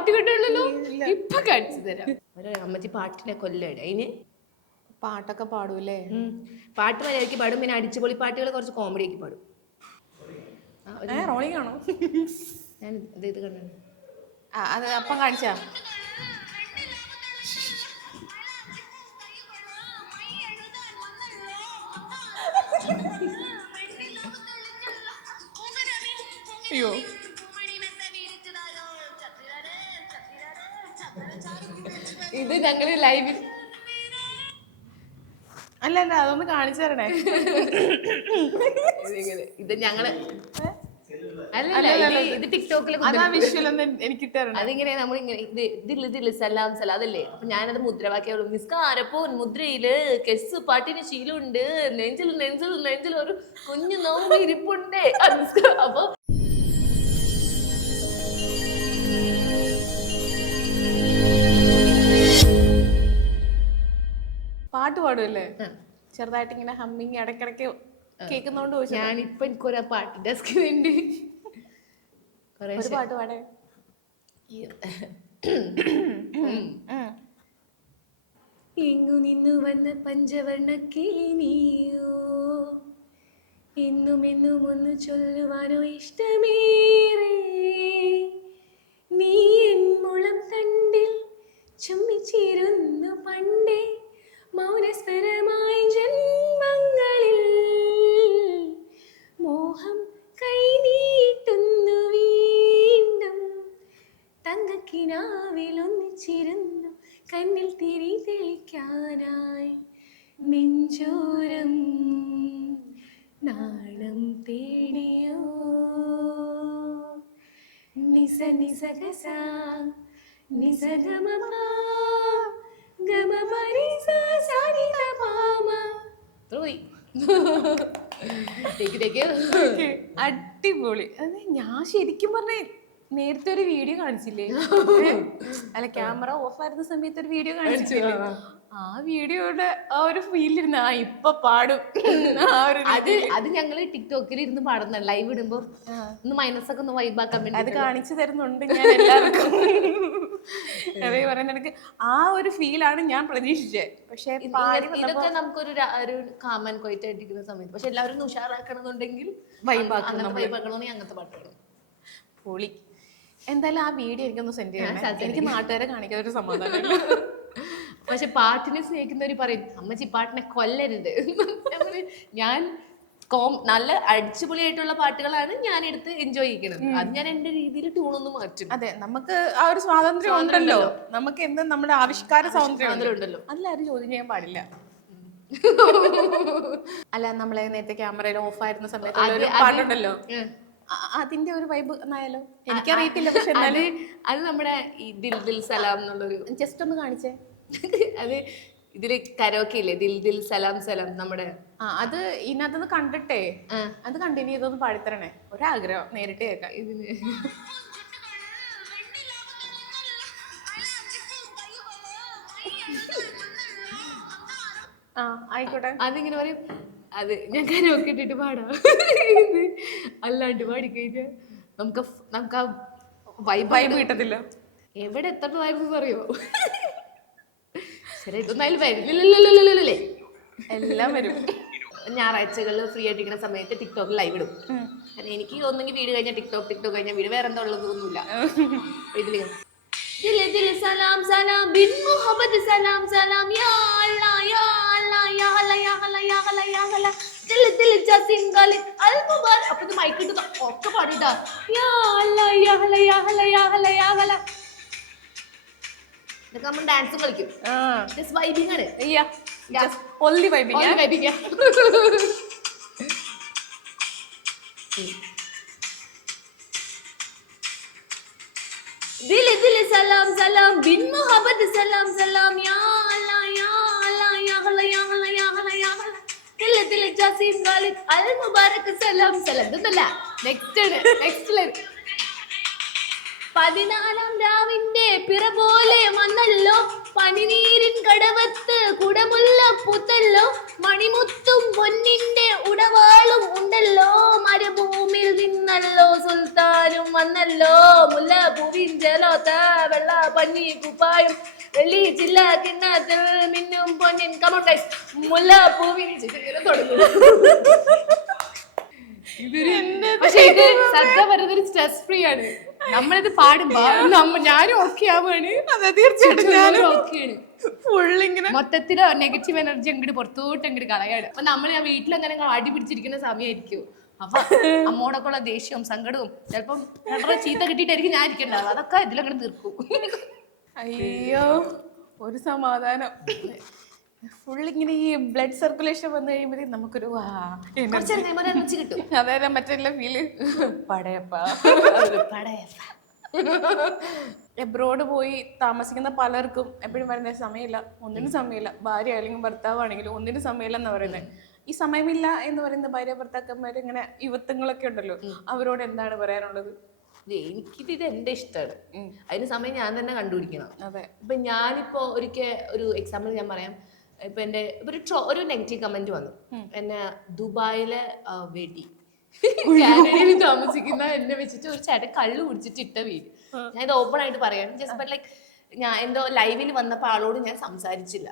പാട്ട് കേട്ടല്ലോ ഇപ്പൊ കാണിച്ചു തരാം. അമ്മച്ചി പാട്ടിനെ കൊല്ലട അതിന് പാട്ടൊക്കെ പാടൂലേ പാട്ട് മര്യാദയ്ക്ക് പാടും. പിന്നെ അടിച്ചുപൊളി പാട്ടുകൾ കുറച്ച് കോമഡി ആക്കി പാടും. റോളിംഗ് ആണോ? ഞാൻ ഇത് ഇത് കണ്ടു? ആ അത് അപ്പം കാണിച്ചാ. അയ്യോ. ഇത് ഞങ്ങൾ ലൈവിൽ അല്ല അല്ല അതൊന്ന് കാണിച്ചു തരണേ. ഇത് ഞങ്ങൾ ഇത് ടിക്ടോക്കിൽ എനിക്ക് അതിങ്ങനെ നമ്മളിങ്ങനെ ഇത് ഇതിൽ ഇതിൽ സലാം സലാം അതല്ലേ? അപ്പൊ ഞാനത് മുദ്രാവാക്യം നിസ്കാരപ്പോ മുദ്രയിൽ? കെസ് പാട്ടിന് ശീലമുണ്ട്. നെഞ്ചിൽ നെഞ്ചിൽ നെഞ്ചിൽ ഒരു കുഞ്ഞു നോമ്പ് ഇരിപ്പുണ്ട്. അപ്പൊ പാടുമല്ലേ ചെറുതായിട്ട് ഇങ്ങനെ ഹമ്മിങ് ഇടയ്ക്കിടയ്ക്ക് കേൾക്കുന്നോണ്ട് ഞാനിപ്പൊ എനിക്കൊരു പാട്ട് ഡെസ്ക് കൊറേ ഒരു പാട്ട് പാടേ. ഇങ്ങു നിന്നു വന്ന പഞ്ചവർണ നീയോ? എന്നും എന്നും ഒന്ന് ചൊല്ലുവാനോ ഇഷ്ടമേറെ? നീ എൻ മുളം തണ്ടിൽ ചുമ്മിച്ചിരുന്നു പണ്ടേ മൗനസ്വരമായി ജന്മങ്ങളിൽ മോഹം കൈനീട്ടുന്നു വീണ്ടും. തങ്കക്കിനാവിൽ ഒന്നിച്ചിരുന്നു കണ്ണിൽ തിരി തെളിക്കാനായി. നെഞ്ചോരം നാണം തേടിയോ? നിസ നിസ നിസ അടിപൊളി. അത് ഞാൻ ശരിക്കും പറഞ്ഞേ നേരത്തെ ഒരു വീഡിയോ കാണിച്ചില്ലേ? അല്ല ക്യാമറ ഓഫ് ആയിരുന്ന സമയത്ത് ഒരു വീഡിയോ കാണിച്ചില്ലേ ആ വീഡിയോയുടെ ആ ഒരു ഫീലിരുന്ന ആ ഇപ്പൊ പാടും. അത് അത് ഞങ്ങൾ ടിക്ടോക്കിൽ ഇരുന്ന് പാടുന്ന ലൈവ് ഇടുമ്പോ ഒന്ന് മൈനസ് ഒക്കെ ഒന്ന് വൈബാക്കാൻ വേണ്ടി അത് കാണിച്ചു തരുന്നുണ്ട് ഞാൻ എല്ലാവർക്കും. അതേ പറയുന്ന എനിക്ക് ആ ഒരു ഫീലാണ് ഞാൻ പ്രതീക്ഷിച്ചത് പക്ഷേ ഇതൊക്കെ നമുക്കൊരു ഒരു കാമൻ കൊയ്റ്റ് ആയിട്ടിരിക്കുന്ന സമയത്ത്. പക്ഷെ എല്ലാവരും ഉഷാറാക്കണമെന്നുണ്ടെങ്കിൽ അങ്ങനത്തെ പാട്ടുകളും. പൊളി. എന്തായാലും ആ വീഡിയോ എനിക്കൊന്ന് സെൻഡ് ചെയ്യണം. എനിക്ക് നാട്ടുകാരെ കാണിക്കാൻ ഒരു സമാധാനം പക്ഷെ പാട്ടിനെ സ്നേഹിക്കുന്നവർ പറയും അമ്മച്ചി പാട്ടിനെ കൊല്ലരുത്. ഞാൻ കോം നല്ല അടിച്ചുപൊളിയായിട്ടുള്ള പാട്ടുകളാണ് ഞാൻ എടുത്ത് എൻജോയ് ചെയ്യിക്കുന്നത് അത് ഞാൻ എന്റെ രീതിയിൽ ട്യൂണൊന്നും മാറ്റും. അതെ നമുക്ക് ആ ഒരു സ്വാതന്ത്ര്യം ഉണ്ടല്ലോ. നമുക്ക് എന്ത് നമ്മുടെ ആവിഷ്കാര സ്വാതന്ത്ര്യം ഉണ്ട്. സ്വാതന്ത്ര്യം ഉണ്ടല്ലോ. അതിലാരും ചോദ്യം ചെയ്യാൻ പാടില്ല. അല്ല നമ്മളെ നേരത്തെ ക്യാമറയിൽ ഓഫ് ആയിരുന്ന സമയത്ത് ഒരു പാട്ടുണ്ടല്ലോ. അതിന്റെ ഒരു വൈബ് എന്നായാലോ എനിക്കറിയത്തില്ല പക്ഷെ അത് നമ്മുടെ ഈ ദിൽ ദിൽ സലാം എന്നുള്ളൊരു ജസ്റ്റ് ഒന്ന് കാണിച്ചേ. അത് ഇതിൽ കരോക്കെ ഇല്ലേ? ദിൽ ദിൽ സലാം സലാം നമ്മുടെ ആ അത് ഇതിനകത്തുനിന്ന് കണ്ടിട്ടേ. അത് കണ്ടിന്യൂ ചെയ്തൊന്ന് പാടിത്തരണേ. ഒരാഗ്രഹം നേരിട്ട് കേൾക്കാം. ഇതിന് ആ ആയിക്കോട്ടെ. അതിങ്ങനെ പറയും അത് ഞാൻ കരോക്കെ ഇട്ടിട്ട് പാടാം. അല്ലാണ്ട് പാടിക്കഴിഞ്ഞാൽ നമുക്ക് നമുക്ക് ആ വൈബ് വൈബ് കിട്ടത്തില്ല. എവിടെ എത്ര അറിയോ ശരി ഇതൊന്നും അതിൽ വരില്ലല്ലേ എല്ലാം വരും ഞായറാഴ്ചകളിൽ ഫ്രീ ആയിട്ടിരിക്കുന്ന സമയത്ത് ടിക്ടോക്ക് ലൈവ് ഇടും. കാരണം എനിക്ക് ഒന്നെങ്കിൽ വീട് കഴിഞ്ഞാൽ ടിക്ടോക്ക് ടിക്ടോക്ക് കഴിഞ്ഞാൽ വീട് വേറെ എന്താ ഉള്ളതൊന്നുമില്ല ഇതിൽ ദിൽ ദിൽ സലാം സലാം ബിൻ മുഹമ്മദ് സലാം സലാം യാ അല്ലാ യാ അല്ലാ യാ ഹല യാ ഹല യാ ഹല യാ ഹല ദിൽ ദിൽ ജസിൻ ഗാലിക് അൽ മുബാരക് അപ്പൊ ഇത് മൈക്ക് ഇട്ട് ഒക്കെ പാടിട്ടാ യാ അല്ലാ യാ ഇതൊക്കെ നമ്മൾ ഡാൻസും കളിക്കും. ജസ്റ്റ് വൈബിങ് ആണ്. അയ്യാ ഒല്ലി വൈബിംഗ് ഓൺലി വൈബിങ് ദിൽ ദിൽ സലാം സലാം ബിൻ മുഹമ്മദ് സലാം സലാം യാ അല്ലാ യാ അല്ലാ യാ അല്ലാ യാ അല്ലാ യാ അല്ലാ യാ ദിൽ ദിൽ ജസീം ഖാലിദ് അൽ മുബാറക് സലാം സലാം. ഇതൊന്നല്ല നെക്സ്റ്റ് നെക്സ്റ്റ് ലൈൻ പതിനാലാം രാവിന്റെ പിറ പോലെ വന്നല്ലോ. പനിനീരിൻ കടവത്ത് കുടമുല്ല പൂത്തല്ലോ. മണിമുത്തും പൊന്നിന്റെ ഉടവാളും ഉണ്ടല്ലോ. മരുഭൂമിൽ നിന്നല്ലോ സുൽത്താനും വന്നല്ലോ. മുല്ല പൂവിൻ ജലോത്ത വെള്ള പഞ്ഞി കുപ്പായും. വെള്ളി ചില്ല കിണ്ണത്തിൽ മിന്നും പൊന്നിൻ കമോൺ ഗൈസ് മുല്ല പൂവിൻ തുടങ്ങും പക്ഷെ ഇത് സത്യം പറയുന്നത് ഒരു സ്ട്രെസ് ഫ്രീ ആണ്. നമ്മളിത് പാടുമ്പോ ഞാനും ഓക്കെ ആവുകയാണ് തീർച്ചയായിട്ടും ഓക്കെയാണ് ഫുള്ളിങ്ങനെ നെഗറ്റീവ് എനർജി അങ്ങോട്ട് പുറത്തോട്ട് അങ്ങോട്ട് കളയാണ്. അപ്പൊ നമ്മൾ ആ വീട്ടിൽ അങ്ങനെ അങ്ങ് അടി പിടിച്ചിരിക്കുന്ന സമയമായിരിക്കും അപ്പൊ അമ്മോടൊക്കെ ഉള്ള ദേഷ്യവും സങ്കടവും ചിലപ്പം ചീത്ത കിട്ടിയിട്ടായിരിക്കും ഞാൻ ഇരിക്കണ്ടാവും അതൊക്കെ ഇതിലങ്ങനെ തീർക്കും. അയ്യോ ഒരു സമാധാനം. ഫുൾ ഇങ്ങനെ ഈ ബ്ലഡ് സർക്കുലേഷൻ വന്നു കഴിയുമ്പോഴേ നമുക്കൊരു എനർജി കിട്ടും. അതായത് മറ്റെല്ലാം ഫീൽ പടയപ്പ. പടയപ്പ. എബ്രോഡ് പോയി താമസിക്കുന്ന പലർക്കും എപ്പോഴും പറയുന്ന സമയമില്ല. ഒന്നിനും സമയമില്ല. ഭാര്യ ആണെങ്കിലും ഭർത്താവ് ആണെങ്കിലും ഒന്നിനും സമയമില്ല എന്ന് പറയുന്നത് ഈ സമയമില്ല എന്ന് പറയുന്ന ഭാര്യ ഭർത്താക്കന്മാർ ഇങ്ങനെ യുവത്വങ്ങളൊക്കെ ഉണ്ടല്ലോ. അവരോട് എന്താണ് പറയാനുള്ളത്? എനിക്കിത് ഇത് എന്റെ ഇഷ്ടമാണ് അതിന് സമയം ഞാൻ തന്നെ കണ്ടുപിടിക്കണം. അതെ. ഇപ്പൊ ഞാനിപ്പോ ഒരിക്കൽ ഒരു എക്സാമ്പിൾ ഞാൻ പറയാം. ഇപ്പൊ എന്റെ ഒരു ഒരു നെഗറ്റീവ് കമന്റ് വന്നു. എന്നെ ദുബായിലെ വെടി. കാനഡയിൽ താമസിക്കുന്ന എന്നെ വെച്ചിട്ട് ഒരു ചേട്ടൻ കള്ളു കുടിച്ചിട്ട് ഇട്ട വീട്. ഞാൻ ഇത് ഓപ്പൺ ആയിട്ട് പറയാം. ജസ്റ്റ് ബട്ട് ലൈക്ക് ഞാൻ എന്തോ ലൈവിൽ വന്നപ്പോൾ ആളോട് ഞാൻ സംസാരിച്ചില്ല.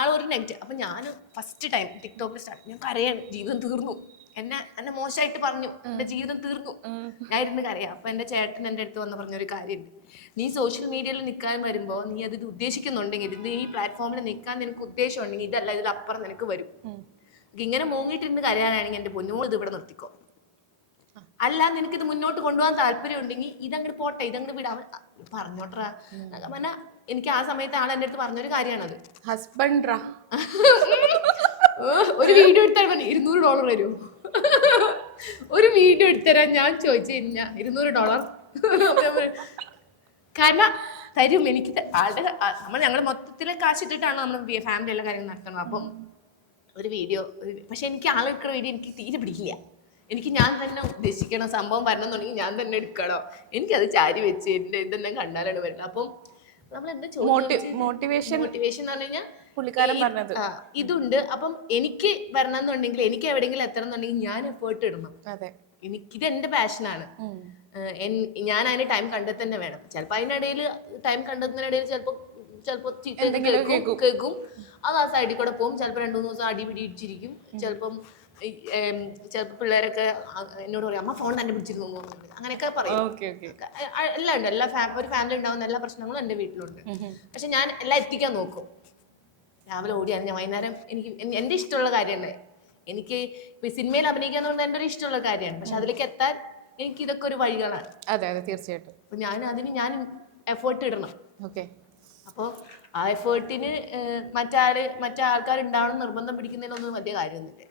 ആളൊരു നെഗറ്റീവ് അപ്പൊ ഞാൻ ഫസ്റ്റ് ടൈം ടിക്ടോക്കിൽ സ്റ്റാർട്ട് ഞാൻ കരയാണ് ജീവിതം തീർന്നു. എന്നെ എന്നെ മോശമായിട്ട് പറഞ്ഞു. എന്റെ ജീവിതം തീർന്നു ഞാൻ ഇരുന്ന് കരയാം. അപ്പൊ എന്റെ ചേട്ടൻ എന്റെ അടുത്ത് വന്ന് പറഞ്ഞ ഒരു കാര്യമുണ്ട് നീ സോഷ്യൽ മീഡിയയിൽ നിൽക്കാൻ വരുമ്പോൾ നീ അത് ഉദ്ദേശിക്കുന്നുണ്ടെങ്കിൽ നീ ഈ പ്ലാറ്റ്ഫോമിൽ നിൽക്കാൻ നിനക്ക് ഉദ്ദേശം ഉണ്ടെങ്കിൽ ഇതല്ല ഇതിലപ്പുറം നിനക്ക് വരും. ഇങ്ങനെ മൂങ്ങിയിട്ടിരുന്ന് കരയാനാണെങ്കിൽ എന്റെ പൊന്നോട് ഇത് ഇവിടെ നിർത്തിക്കോ. അല്ല നിനക്ക് ഇത് മുന്നോട്ട് കൊണ്ടുപോകാൻ താല്പര്യം ഉണ്ടെങ്കിൽ ഇതങ്ങോട്ട് പോട്ടെ ഇതങ്ങോട്ട് വിടാൻ പറഞ്ഞോട്ടറാ പറഞ്ഞാ എനിക്ക് ആ സമയത്ത് ആൾ എന്റെ അടുത്ത് പറഞ്ഞൊരു കാര്യമാണത്. ഹസ്ബൻഡ്രാ ഒരു വീഡിയോ എടുത്താൽ ഇരുന്നൂറ് ഡോളർ വരും. ഒരു വീഡിയോ എടുത്തരാൻ ഞാൻ ചോദിച്ചു കഴിഞ്ഞാ ഇരുന്നൂറ് ഡോളർ. കാരണം തരും എനിക്ക് ആളുടെ നമ്മൾ ഞങ്ങൾ മൊത്തത്തിൽ കാശിട്ടിട്ടാണ് നമ്മൾ ഫാമിലി എല്ലാ കാര്യങ്ങളും നടത്തുന്നത്. അപ്പം ഒരു വീഡിയോ പക്ഷെ എനിക്ക് ആൾ എടുക്കുന്ന വീഡിയോ എനിക്ക് തീരെ പിടിക്കില്ല. എനിക്ക് ഞാൻ തന്നെ ഉദ്ദേശിക്കണം സംഭവം വരണം എന്നുണ്ടെങ്കിൽ ഞാൻ തന്നെ എടുക്കണോ. എനിക്കത് ചാരി വെച്ച് എന്റെ ഇതെല്ലാം കണ്ടാലാണ് വരുന്നത്. അപ്പം നമ്മൾ എന്താ മോട്ടിവേഷൻ മോട്ടിവേഷൻ എന്ന് പറഞ്ഞു കഴിഞ്ഞാൽ പുള്ളിക്കാരൻ പറഞ്ഞത്. ഇതുണ്ട്. അപ്പം എനിക്ക് വരണം എന്നുണ്ടെങ്കിൽ എനിക്ക് എവിടെയെങ്കിലും എത്തണം എന്നുണ്ടെങ്കിൽ ഞാൻ എഫേർട്ട് ഇടണം. അതെ. എനിക്ക് ഇത് എന്റെ പാഷനാണ് ഞാൻ അതിന് ടൈം കണ്ടെത്തന്നെ വേണം. ചിലപ്പോൾ അതിനിടയിൽ ടൈം കണ്ടെത്തുന്നതിനിടയിൽ ചിലപ്പോൾ ചിലപ്പോൾ കേൾക്കും കേൾക്കും. അത് ആ സൈഡിൽ കൂടെ പോകും. ചിലപ്പോൾ രണ്ടു മൂന്ന് ദിവസം അടി പിടി ഇടിച്ചിരിക്കും ചിലപ്പം ചിലപ്പോൾ പിള്ളേരൊക്കെ എന്നോട് പറയും അമ്മ ഫോൺ തന്നെ പിടിച്ചിരുന്നു. അങ്ങനെയൊക്കെ പറയും. എല്ലാം ഉണ്ട്. എല്ലാ ഒരു ഫാമിലി ഉണ്ടാകുന്ന എല്ലാ പ്രശ്നങ്ങളും എന്റെ വീട്ടിലുണ്ട്. പക്ഷെ ഞാൻ എല്ലാം എത്തിക്കാൻ നോക്കും. രാവിലെ ഓടിയാണ് ഞാൻ വൈകുന്നേരം എനിക്ക് എൻ- എന്റെ ഇഷ്ടമുള്ള കാര്യമാണ് എനിക്ക് ഇപ്പൊ സിനിമയിൽ അഭിനയിക്കുക എന്ന് പറഞ്ഞാൽ എന്റെ ഒരു ഇഷ്ടമുള്ള കാര്യമാണ്. പക്ഷെ അതിലേക്ക് എത്താൻ എനിക്ക് ഇതൊക്കെ ഒരു വഴികളാണ്. അതെ അതെ തീർച്ചയായിട്ടും. അപ്പൊ ഞാൻ അതിന് ഞാൻ എഫേർട്ട് ഇടണം. ഓക്കെ. അപ്പോൾ ആ എഫേർട്ടിന് മറ്റാര് മറ്റേ ആൾക്കാർ ഉണ്ടാവണം നിർബന്ധം പിടിക്കുന്നതിലൊന്നും വലിയ കാര്യമൊന്നുമില്ല.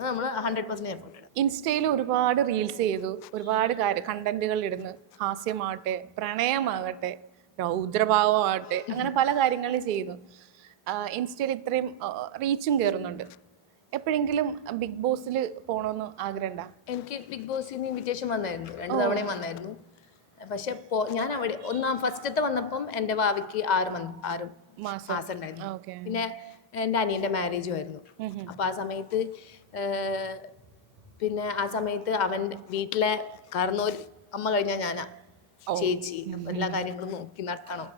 നമ്മൾ ഹൺഡ്രഡ് പെർസെന്റ് എഫേർട്ട് ഇടണം. ഇൻസ്റ്റയിൽ ഒരുപാട് റീൽസ് ചെയ്തു ഒരുപാട് കാര്യം കണ്ടന്റുകൾ ഇടുന്നു. ഹാസ്യമാകട്ടെ പ്രണയമാകട്ടെ രൗദ്രഭാവമാകട്ടെ അങ്ങനെ പല കാര്യങ്ങളും ചെയ്യുന്നു ഇൻസ്റ്റയിൽ ഇത്രയും റീച്ചും കയറുന്നുണ്ട് എപ്പോഴെങ്കിലും ബിഗ് ബോസിൽ പോകണമെന്ന് ആഗ്രഹമുണ്ടോ? എനിക്ക് ബിഗ് ബോസിൽ നിന്ന് ഇൻവിറ്റേഷൻ വന്നായിരുന്നു. രണ്ട് തവണയും വന്നായിരുന്നു. പക്ഷെ ഞാൻ അവിടെ ഒന്നാം ഫസ്റ്റത്തെ വന്നപ്പം എന്റെ ഭാവിക്ക് ആറ് മന്ത് ആറ് മാസം. മാസം ഉണ്ടായിരുന്നു പിന്നെ എന്റെ അനിയന്റെ മാരേജും ആയിരുന്നു. അപ്പോൾ ആ സമയത്ത് പിന്നെ ആ സമയത്ത് അവൻ വീട്ടിലെ കാരണവർ അമ്മ കഴിഞ്ഞാൽ ഞാനാ. ചേച്ചി എല്ലാ കാര്യങ്ങളും നോക്കി നടത്തണം.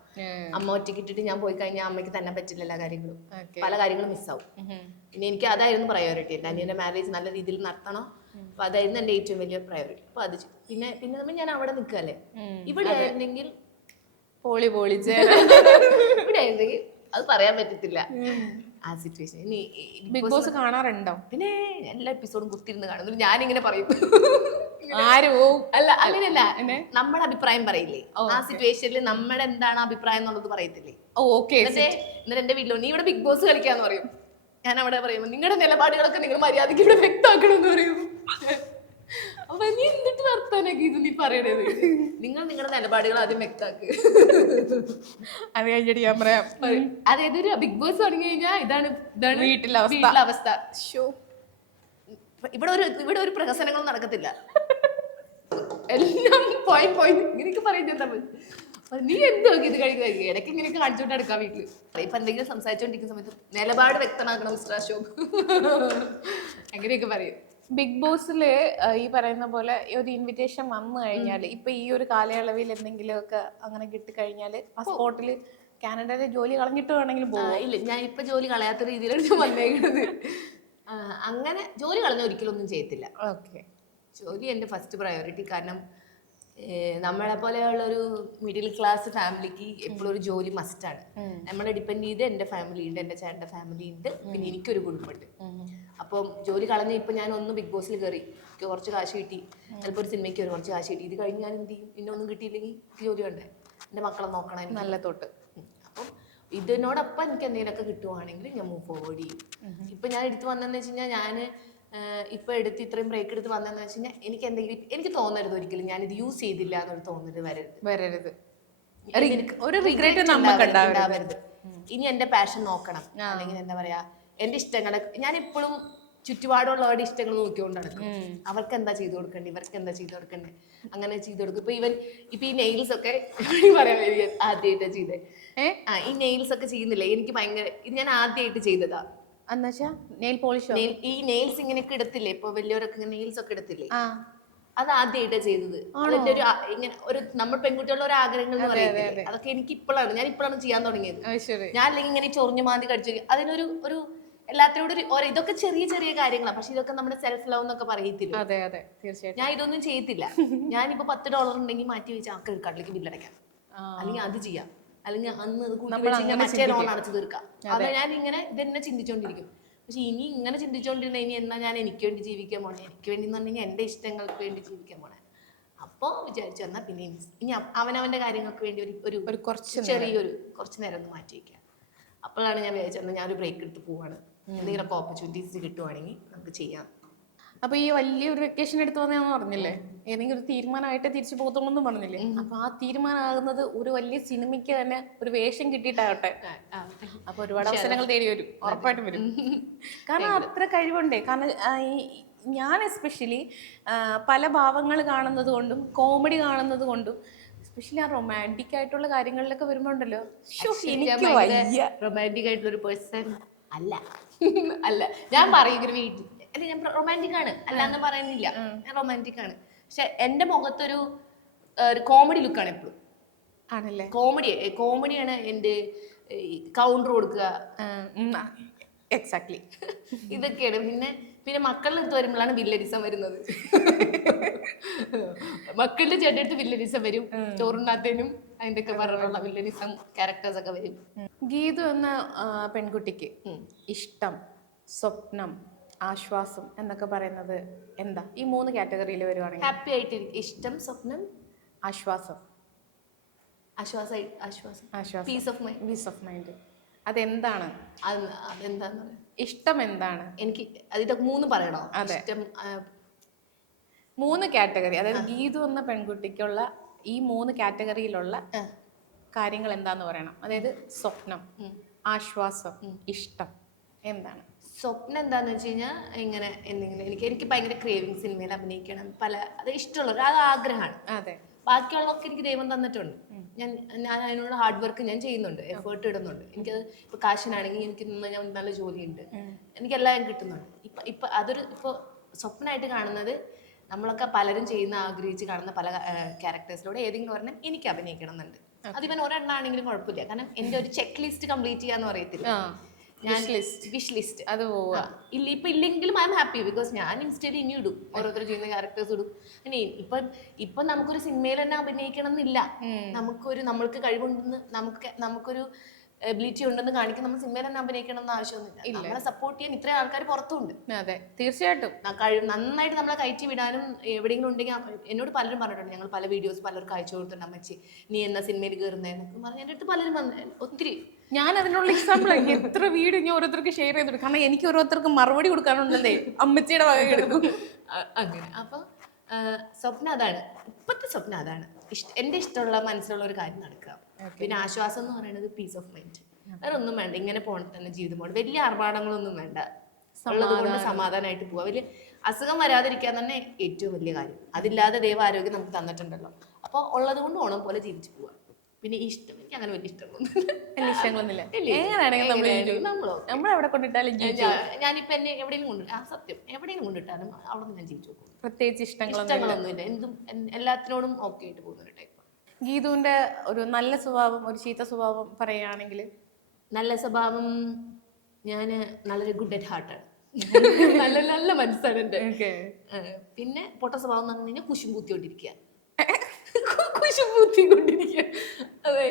അമ്മ ഒറ്റയ്ക്ക് ഇട്ടിട്ട് ഞാൻ പോയി കഴിഞ്ഞാൽ അമ്മയ്ക്ക് തന്നെ പറ്റില്ല എല്ലാ കാര്യങ്ങളും. പല കാര്യങ്ങളും മിസ്സാവും. പിന്നെ എനിക്ക് അതായിരുന്നു പ്രയോറിറ്റി എന്റെ അനിയന്റെ മാരേജ് നല്ല രീതിയിൽ നടത്തണം. അപ്പൊ അതായിരുന്നു എന്റെ ഏറ്റവും വലിയ പ്രയോറിറ്റി അപ്പൊ അത് പിന്നെ പിന്നെ നമ്മൾ ഞാൻ അവിടെ നിൽക്കല്ലേ ഇവിടെ ആയിരുന്നെങ്കിൽ പോളി പോളി ഇവിടെ ആയിരുന്നെങ്കിൽ അത് പറയാൻ പറ്റത്തില്ല. ആ സിറ്റുവേഷൻ ഇനി ബിഗ് ബോസ് കാണാറുണ്ടോ? പിന്നെ എല്ലാ എപ്പിസോഡും കുത്തിരുന്ന് കാണുന്നു ഞാനിങ്ങനെ പറയും. ആര് പോവും അല്ല അങ്ങനെയല്ല. നമ്മുടെ അഭിപ്രായം പറയില്ലേ? ആ സിറ്റുവേഷനിൽ നമ്മുടെ എന്താണ് അഭിപ്രായം എന്നുള്ളത് പറയത്തില്ലേ? ഓക്കെ എന്നിട്ട് എന്റെ വീട്ടിലോ നീ ഇവിടെ ബിഗ് ബോസ് കളിക്കാന്ന് പറയും. ഞാൻ അവിടെ പറയുമ്പോൾ നിങ്ങളുടെ നിലപാടുകളൊക്കെ നിങ്ങൾ മര്യാദയ്ക്ക് ഇവിടെ വ്യക്തമാക്കണം എന്ന് പറയും. അപ്പൊ നീ എന്നിട്ട് വർത്താനൊക്കെ ഇത് നീ പറയണത്? നിങ്ങൾ നിങ്ങളുടെ നിലപാടുകൾ ആദ്യം വ്യക്താക്ക് അത് കഴിഞ്ഞിട്ട് ഞാൻ പറയാം. അതായത് ഒരു ബിഗ് ബോസ് തുടങ്ങി കഴിഞ്ഞാൽ ഇതാണ് ഇതാണ് വീട്ടിലെ അവസ്ഥ. ഇവിടെ ഒരു ഇവിടെ ഒരു പ്രഹസനങ്ങളും നടക്കത്തില്ല. എല്ലാം പോയി പോയി. ഇങ്ങനെയൊക്കെ പറയുന്നത് നീ എന്തോ ഇത് കഴിക്കുന്നത് ഇടയ്ക്ക് ഇങ്ങനെയൊക്കെ കാണിച്ചോണ്ട് എടുക്കാം വീട്ടിൽ ഇപ്പൊ എന്തെങ്കിലും സംസാരിച്ചോണ്ടിരിക്കുന്ന സമയത്ത് നിലപാട് വ്യക്തമാക്കണം മിസ്റ്റർ അശോക്. അങ്ങനെയൊക്കെ പറയും. ബിഗ് ബോസിൽ ഈ പറയുന്ന പോലെ ഒരു ഇൻവിറ്റേഷൻ വന്നു കഴിഞ്ഞാൽ ഇപ്പൊ ഈ ഒരു കാലയളവിൽ എന്തെങ്കിലുമൊക്കെ അങ്ങനെ കിട്ടിക്കഴിഞ്ഞാൽ ആ സ്പോട്ടിൽ കാനഡയിലെ ജോലി കളഞ്ഞിട്ട് വേണമെങ്കിലും പോകും ഇല്ല ഞാൻ ഇപ്പൊ ജോലി കളയാത്ത രീതിയിലാണ് വന്നേക്കുന്നത് അങ്ങനെ ജോലി കളഞ്ഞ ഒരിക്കലും ഒന്നും ചെയ്യത്തില്ല. ഓക്കെ. ജോലി എന്റെ ഫസ്റ്റ് പ്രയോറിറ്റി കാരണം നമ്മളെ പോലെയുള്ള ഒരു മിഡിൽ ക്ലാസ് ഫാമിലിക്ക് എപ്പോഴും ഒരു ജോലി മസ്റ്റാണ് നമ്മളെ ഡിപ്പെൻഡ് ചെയ്ത് എന്റെ ഫാമിലി ഉണ്ട് എന്റെ ചേട്ടന്റെ ഫാമിലി ഉണ്ട് പിന്നെ എനിക്കൊരു കുടുംബമുണ്ട്. അപ്പം ജോലി കളഞ്ഞ് ഇപ്പം ഞാൻ ഒന്ന് ബിഗ് ബോസിൽ കയറി എനിക്ക് കുറച്ച് കാശ് കിട്ടി. ചിലപ്പോൾ ഒരു സിനിമയ്ക്ക് ഒരു കുറച്ച് കാശ് കിട്ടി. ഇത് കഴിഞ്ഞ് ഞാൻ എന്ത് ചെയ്യും? പിന്നെ ഒന്നും കിട്ടിയില്ലെങ്കിൽ എനിക്ക് ജോലി വേണ്ടേ? എന്റെ മക്കളെ നോക്കണം എനിക്ക്. നല്ല തൊട്ട്. അപ്പം ഇതിനോടൊപ്പം എനിക്ക് എന്തെങ്കിലുമൊക്കെ കിട്ടുവാണെങ്കിൽ ഞാൻ മൂവ് ഫോർവേഡ് ചെയ്യും. ഇപ്പം ഞാൻ എടുത്തു വന്നതെന്ന് വെച്ച് കഴിഞ്ഞാൽ ഞാൻ ഇപ്പൊ എടുത്ത് ഇത്രയും ബ്രേക്ക് എടുത്ത് വന്നതെന്ന് വെച്ച് കഴിഞ്ഞാൽ എനിക്ക് എന്തെങ്കിലും എനിക്ക് തോന്നരുത് ഒരിക്കലും. ഞാനിത് ഇത് യൂസ് ചെയ്തില്ല എന്നൊരു തോന്നരുത് വരരുത്. വരരുത്. ഒരു റിഗ്രറ്റ് നമുക്ക്. ഉണ്ടാവരുത്. ഇനി എന്റെ പാഷൻ നോക്കണം. അല്ലെങ്കിൽ എന്താ പറയാ എന്റെ ഇഷ്ടങ്ങളെ ഞാൻ ഇപ്പോഴും ചുറ്റുപാടുള്ളവരുടെ ഇഷ്ടങ്ങൾ നോക്കിക്കൊണ്ട് നടക്കും. അവർക്ക് എന്താ ചെയ്തു കൊടുക്കണ്ടേ? ഇവർക്ക് എന്താ ചെയ്തു കൊടുക്കണ്ടേ? അങ്ങനെ ചെയ്തു കൊടുക്കും. ഇപ്പൊ ഇവൻ ഇപ്പൊ ഈ നെയിൽസ് ഒക്കെ പറയാൻ ആദ്യമായിട്ടാ ചെയ്തേ. ആ ഈ നെയിൽസ് ഒക്കെ ചെയ്യുന്നില്ലേ? എനിക്ക് ഭയങ്കര ഇത് ഞാൻ ആദ്യമായിട്ട് ചെയ്തതാ. എന്നുവെച്ചാ നെയിൽ പോളിഷ് Nail- ഈ നെയിൽസ് ഇങ്ങനെയൊക്കെ ഇടത്തില്ലേ? ഇപ്പൊ വലിയവരൊക്കെ നെയിൽസ് ഒക്കെ ഇടത്തില്ലേ? ആ. അത് ആദ്യമായിട്ടാ ചെയ്തത്. അതിന്റെ ഒരു ആ- ഇങ്ങനെ ഒരു നമ്മൾ പെൺകുട്ടികളുടെ ഒരു ആഗ്രഹങ്ങൾ എന്ന് പറയുന്നത് അതൊക്കെ എനിക്ക് ഇപ്പോഴാണ് ഞാൻ ഇപ്പോഴാണ് ചെയ്യാൻ തുടങ്ങിയത്. അത് ശരി. ഞാൻ അല്ലെങ്കിൽ ഇങ്ങനെ ചൊറിഞ്ഞു മാന്തി കടിച്ചു അതിനൊരു ഒരു എല്ലാത്തിനോടും ഒരു ഒരു- ഇതൊക്കെ ചെറിയ ചെറിയ കാര്യങ്ങളാണ് പക്ഷെ ഇതൊക്കെ നമ്മുടെ സെൽഫ് ലവ് എന്നൊക്കെ പറയത്തില്ല? അതെ അതെ. തീർച്ചയായിട്ടും. ഞാൻ ഇതൊന്നും ചെയ്യത്തില്ല. ഞാനിപ്പോ പത്ത് ഡോളർ ഉണ്ടെങ്കിൽ മാറ്റി വെച്ച് ആ ക്രെഡിറ്റ് കാർഡിലേക്ക് ബില്ലടയ്ക്കാം ആ. അല്ലെങ്കിൽ അത് ചെയ്യാം. അല്ലെങ്കിൽ അന്ന് കൂട്ടി വെച്ച് മറ്റേ ലോൺ അടച്ചു തീർക്കാം. അത്. ഞാൻ ഇങ്ങനെ ഇതെന്നെ ചിന്തിച്ചോണ്ടിരിക്കും. പക്ഷെ ഇനി ഇങ്ങനെ ചിന്തിച്ചോണ്ടിരുന്ന ഇനി എന്നാ ഞാൻ എനിക്ക് വേണ്ടി ജീവിക്കാൻ പോണേ? എനിക്ക് വേണ്ടി എന്ന് പറഞ്ഞാൽ എന്റെ ഇഷ്ടങ്ങൾക്ക് വേണ്ടി ജീവിക്കാൻ പോണേ? അപ്പോൾ വിചാരിച്ചു എന്നാ പിന്നെ ഇനി- ഇനി അവ- അവനവന്റെ കാര്യങ്ങൾക്ക് വേണ്ടി ഒരു ഒരു കുറച്ച് ചെറിയൊരു കുറച്ച് നേരം ഒന്ന് മാറ്റി വെക്കാം. അപ്പോഴാണ് ഞാൻ വിചാരിച്ചത് ഞാൻ ഒരു ബ്രേക്ക് എടുത്ത് പോവാണ്. എന്തെങ്കിലുമൊക്കെ ഓപ്പർച്യൂണിറ്റീസ് കിട്ടുവാണെങ്കിൽ നമുക്ക് ചെയ്യാം. അപ്പൊ ഈ വലിയൊരു വെക്കേഷൻ എടുത്തു വന്നതാന്ന് പറഞ്ഞില്ലേ? ഏതെങ്കിലും ഒരു തീരുമാനമായിട്ട് തിരിച്ചു പോകത്തുള്ളൂ എന്ന് പറഞ്ഞില്ലേ? അപ്പൊ ആ തീരുമാനമാകുന്നത് ഒരു വലിയ സിനിമയ്ക്ക് തന്നെ ഒരു വേഷം കിട്ടിയിട്ടാകട്ടെ. അപ്പൊ ഒരുപാട് അവസരങ്ങൾ തേടി വരും. ഉറപ്പായിട്ടും വരും. കാരണം അത്ര കഴിവുണ്ടേ. കാരണം ഈ ഞാൻ എസ്പെഷ്യലി പല ഭാവങ്ങൾ കാണുന്നത് കൊണ്ടും കോമഡി കാണുന്നത് കൊണ്ടും എസ്പെഷ്യലി ആ റൊമാന്റിക് ആയിട്ടുള്ള കാര്യങ്ങളിലൊക്കെ വരുമ്പോണ്ടല്ലോ റൊമാന്റിക് ആയിട്ടുള്ള ഒരു പേഴ്സൺ അല്ല. അല്ല. ഞാൻ പറയും വീട്ടിൽ. അല്ല ഞാൻ റൊമാന്റിക് ആണ്. അല്ല എന്ന് പറയുന്നില്ല. ഞാൻ റൊമാന്റിക് ആണ്. പക്ഷെ എന്റെ മുഖത്തൊരു ഒരു കോമഡി ലുക്കാണ് എപ്പോഴും ആണല്ലേ? കോമഡി കോമഡിയാണ് എന്റെ കൗണ്ടർ കൊടുക്കുക. എക്സാക്ട്ലി ഇതൊക്കെയാണ്. പിന്നെ പിന്നെ മക്കളുടെ അടുത്ത് വരുമ്പോഴാണ് വില്ലരിസം വരുന്നത്. മക്കളുടെ ചേട്ടന്റെ അടുത്ത് വില്ലരിസം വരും. ചോറുണ്ടാത്തേനും അതിന്റെ ഒക്കെ പറഞ്ഞുള്ള വില്ലരിസം ക്യാരക്ടേഴ്സ് ഒക്കെ വരും. ഗീതു എന്ന പെൺകുട്ടിക്ക് ഇഷ്ടം സ്വപ്നം ആശ്വാസം എന്നൊക്കെ പറയുന്നത് എന്താ? ഈ മൂന്ന് കാറ്റഗറിയിൽ വരുവാണെങ്കിൽ. ഹാപ്പി ആയിട്ട് ഇഷ്ടം സ്വപ്നം ആശ്വാസം. ആശ്വാസമായി ആശ്വാസം. ആശ്വാസം. Peace of mind peace of mind അതെന്താണ്? അത് അതെന്താന്ന് ഇഷ്ടം എന്താണ് എനിക്ക് അതിന്റെ മൂന്ന് പറയണോ? ഇഷ്ടം മൂന്ന് കാറ്റഗറി. അതായത് ഗീതു എന്ന പെൺകുട്ടിക്കുള്ള ഈ മൂന്ന് കാറ്റഗറിയിലുള്ള കാര്യങ്ങൾ എന്താന്ന് പറയണം. അതായത് സ്വപ്നം ആശ്വാസം ഇഷ്ടം. എന്താണ്? സ്വപ്നം എന്താന്ന് വെച്ച് കഴിഞ്ഞാൽ ഇങ്ങനെ എന്തെങ്കിലും എനിക്ക് എനിക്ക് ഭയങ്കര ക്രേവിങ് സിനിമയിൽ അഭിനയിക്കണം. പല അത് ഇഷ്ടമുള്ള ഒരു അത് ആഗ്രഹമാണ്. അതെ. ബാക്കിയുള്ളതൊക്കെ എനിക്ക് ദൈവം തന്നിട്ടുണ്ട്. ഞാൻ ഞാൻ അതിനുള്ള ഹാർഡ് വർക്ക് ഞാൻ ചെയ്യുന്നുണ്ട്. എഫേർട്ട് ഇടുന്നുണ്ട്. എനിക്കത് ഇപ്പൊ കാശിനാണെങ്കിൽ എനിക്ക് ഞാൻ നല്ല ജോലിയുണ്ട്. എനിക്കെല്ലാം കിട്ടുന്നുണ്ട്. ഇപ്പൊ ഇപ്പൊ അതൊരു ഇപ്പൊ സ്വപ്നമായിട്ട് കാണുന്നത് നമ്മളൊക്കെ പലരും ചെയ്യുന്ന ആഗ്രഹിച്ച് കാണുന്ന പല ക്യാരക്ടേഴ്സിലൂടെ ഏതെങ്കിലും ഒരെണ്ണം എനിക്ക് അഭിനയിക്കണം എന്നുണ്ട്. അതിവൻ ഒരെണ്ണാണെങ്കിലും കുഴപ്പമില്ല. കാരണം എന്റെ ഒരു ചെക്ക് ലിസ്റ്റ് കംപ്ലീറ്റ് ചെയ്യാന്ന് പറയത്തില്ല. ഞാൻ വിഷ് ലിസ്റ്റ് അത് പോവുക. ഇല്ല ഇപ്പൊ ഇല്ലെങ്കിലും ഐ എം ഹാപ്പി ബിക്കോസ് ഞാൻ ഇൻസ്റ്റയിൽ ഇനി ഇടും. ഓരോരുത്തർ ചെയ്യുന്ന ക്യാരക്ടേഴ്സ് ഇടും. ഇനി ഇപ്പൊ ഇപ്പൊ നമുക്കൊരു സിനിമയിൽ തന്നെ അഭിനയിക്കണം എന്നില്ല നമുക്കൊരു നമ്മൾക്ക് കഴിവുണ്ടെന്ന് നമുക്ക് നമുക്കൊരു എബിലിറ്റി ഉണ്ടെന്ന് കാണിക്കാൻ നമ്മൾ സിനിമയിൽ തന്നെ അഭിനയിക്കണം എന്ന് ആവശ്യമൊന്നുമില്ല നമ്മളെ സപ്പോർട്ട് ചെയ്യാൻ ഇത്രയും ആൾക്കാർ പുറത്തുണ്ട് അതെ. തീർച്ചയായിട്ടും. നന്നായിട്ട് നമ്മളെ കയറ്റി വിടാനും എവിടെയെങ്കിലും ഉണ്ടെങ്കിൽ എന്നോട് പലരും പറഞ്ഞിട്ടുണ്ട്. ഞങ്ങൾ പല വീഡിയോസ് പലർക്ക് അയച്ചു കൊടുത്തിട്ടുണ്ട്. അമ്മച്ചി നീ എന്നാ സിനിമയിൽ കയറുന്നതെന്നൊക്കെ പറഞ്ഞ് എന്റെ അടുത്ത് പലരും വന്നു ഒത്തിരി. ഞാൻ അതിനുള്ള എക്സാമ്പിൾ എത്ര വീഡിയോ ഞാൻ ഓരോരുത്തർക്ക് ഷെയർ ചെയ്തിട്ട് കാരണം എനിക്ക് ഓരോരുത്തർക്ക് മറുപടി കൊടുക്കാനുണ്ടല്ലേ അമ്മച്ചിയുടെ വക എടുക്കും. അങ്ങനെ. അപ്പൊ സ്വപ്ന അതാണ്. ഇപ്പത്തെ സ്വപ്നം അതാണ്. ഇഷ്ട എന്റെ ഇഷ്ടമുള്ള മനസ്സിലുള്ള ഒരു കാര്യം നടക്കുക. പിന്നെ ആശ്വാസം എന്ന് പറയുന്നത് പീസ് ഓഫ് മൈൻഡ് വേറെ ഒന്നും വേണ്ട. ഇങ്ങനെ പോകണം തന്നെ ജീവിതം പോകണം വലിയ ആർഭാടങ്ങളൊന്നും വേണ്ട. ഉള്ളതുകൊണ്ട് സമാധാനമായിട്ട് പോവാ. വലിയ അസുഖം വരാതിരിക്കാൻ തന്നെ ഏറ്റവും വലിയ കാര്യം. അതില്ലാതെ ദൈവ ആരോഗ്യം നമുക്ക് തന്നിട്ടുണ്ടല്ലോ. അപ്പോൾ ഉള്ളത് കൊണ്ട് ഓണം പോലെ ജീവിച്ചു പോവാ. പിന്നെ ഇഷ്ടം. എനിക്ക് അങ്ങനെ വലിയ ഇഷ്ടമൊന്നുമില്ല ഇഷ്ടങ്ങളൊന്നുമില്ല. എങ്ങനെയാണെങ്കിലും നമ്മൾ എവിടെ കൊണ്ടിട്ടാലും ഞാനിപ്പോ എന്നെ എവിടെയും കൊണ്ട് ആ സത്യം. എവിടെയും കൊണ്ടിട്ടാലും അവിടെ നിന്ന് ഞാൻ ജീവിച്ചു പോകും പ്രത്യേകിച്ച് ഇഷ്ടങ്ങളൊന്നും ഇഷ്ടങ്ങളൊന്നുമില്ല. എന്തും എല്ലാത്തിനോടും ഓക്കെ ആയിട്ട് പോകുന്ന ഒരു ടൈപ്പ് ഗീതുവിന്റെ ഒരു നല്ല സ്വഭാവം ഒരു ചീത്ത സ്വഭാവം പറയുകയാണെങ്കിൽ? നല്ല സ്വഭാവം ഞാൻ നല്ലൊരു ഗുഡ് അറ്റ് ഹാർട്ടാണ് നല്ല നല്ല മനസ്സാണ് എന്റെ. പിന്നെ പൊട്ട സ്വഭാവം എന്ന് പറഞ്ഞു കഴിഞ്ഞാൽ കുശും കുത്തിക്കൊണ്ടിരിക്കുക കുശും കുത്തിക്കൊണ്ടിരിക്കുക അതെ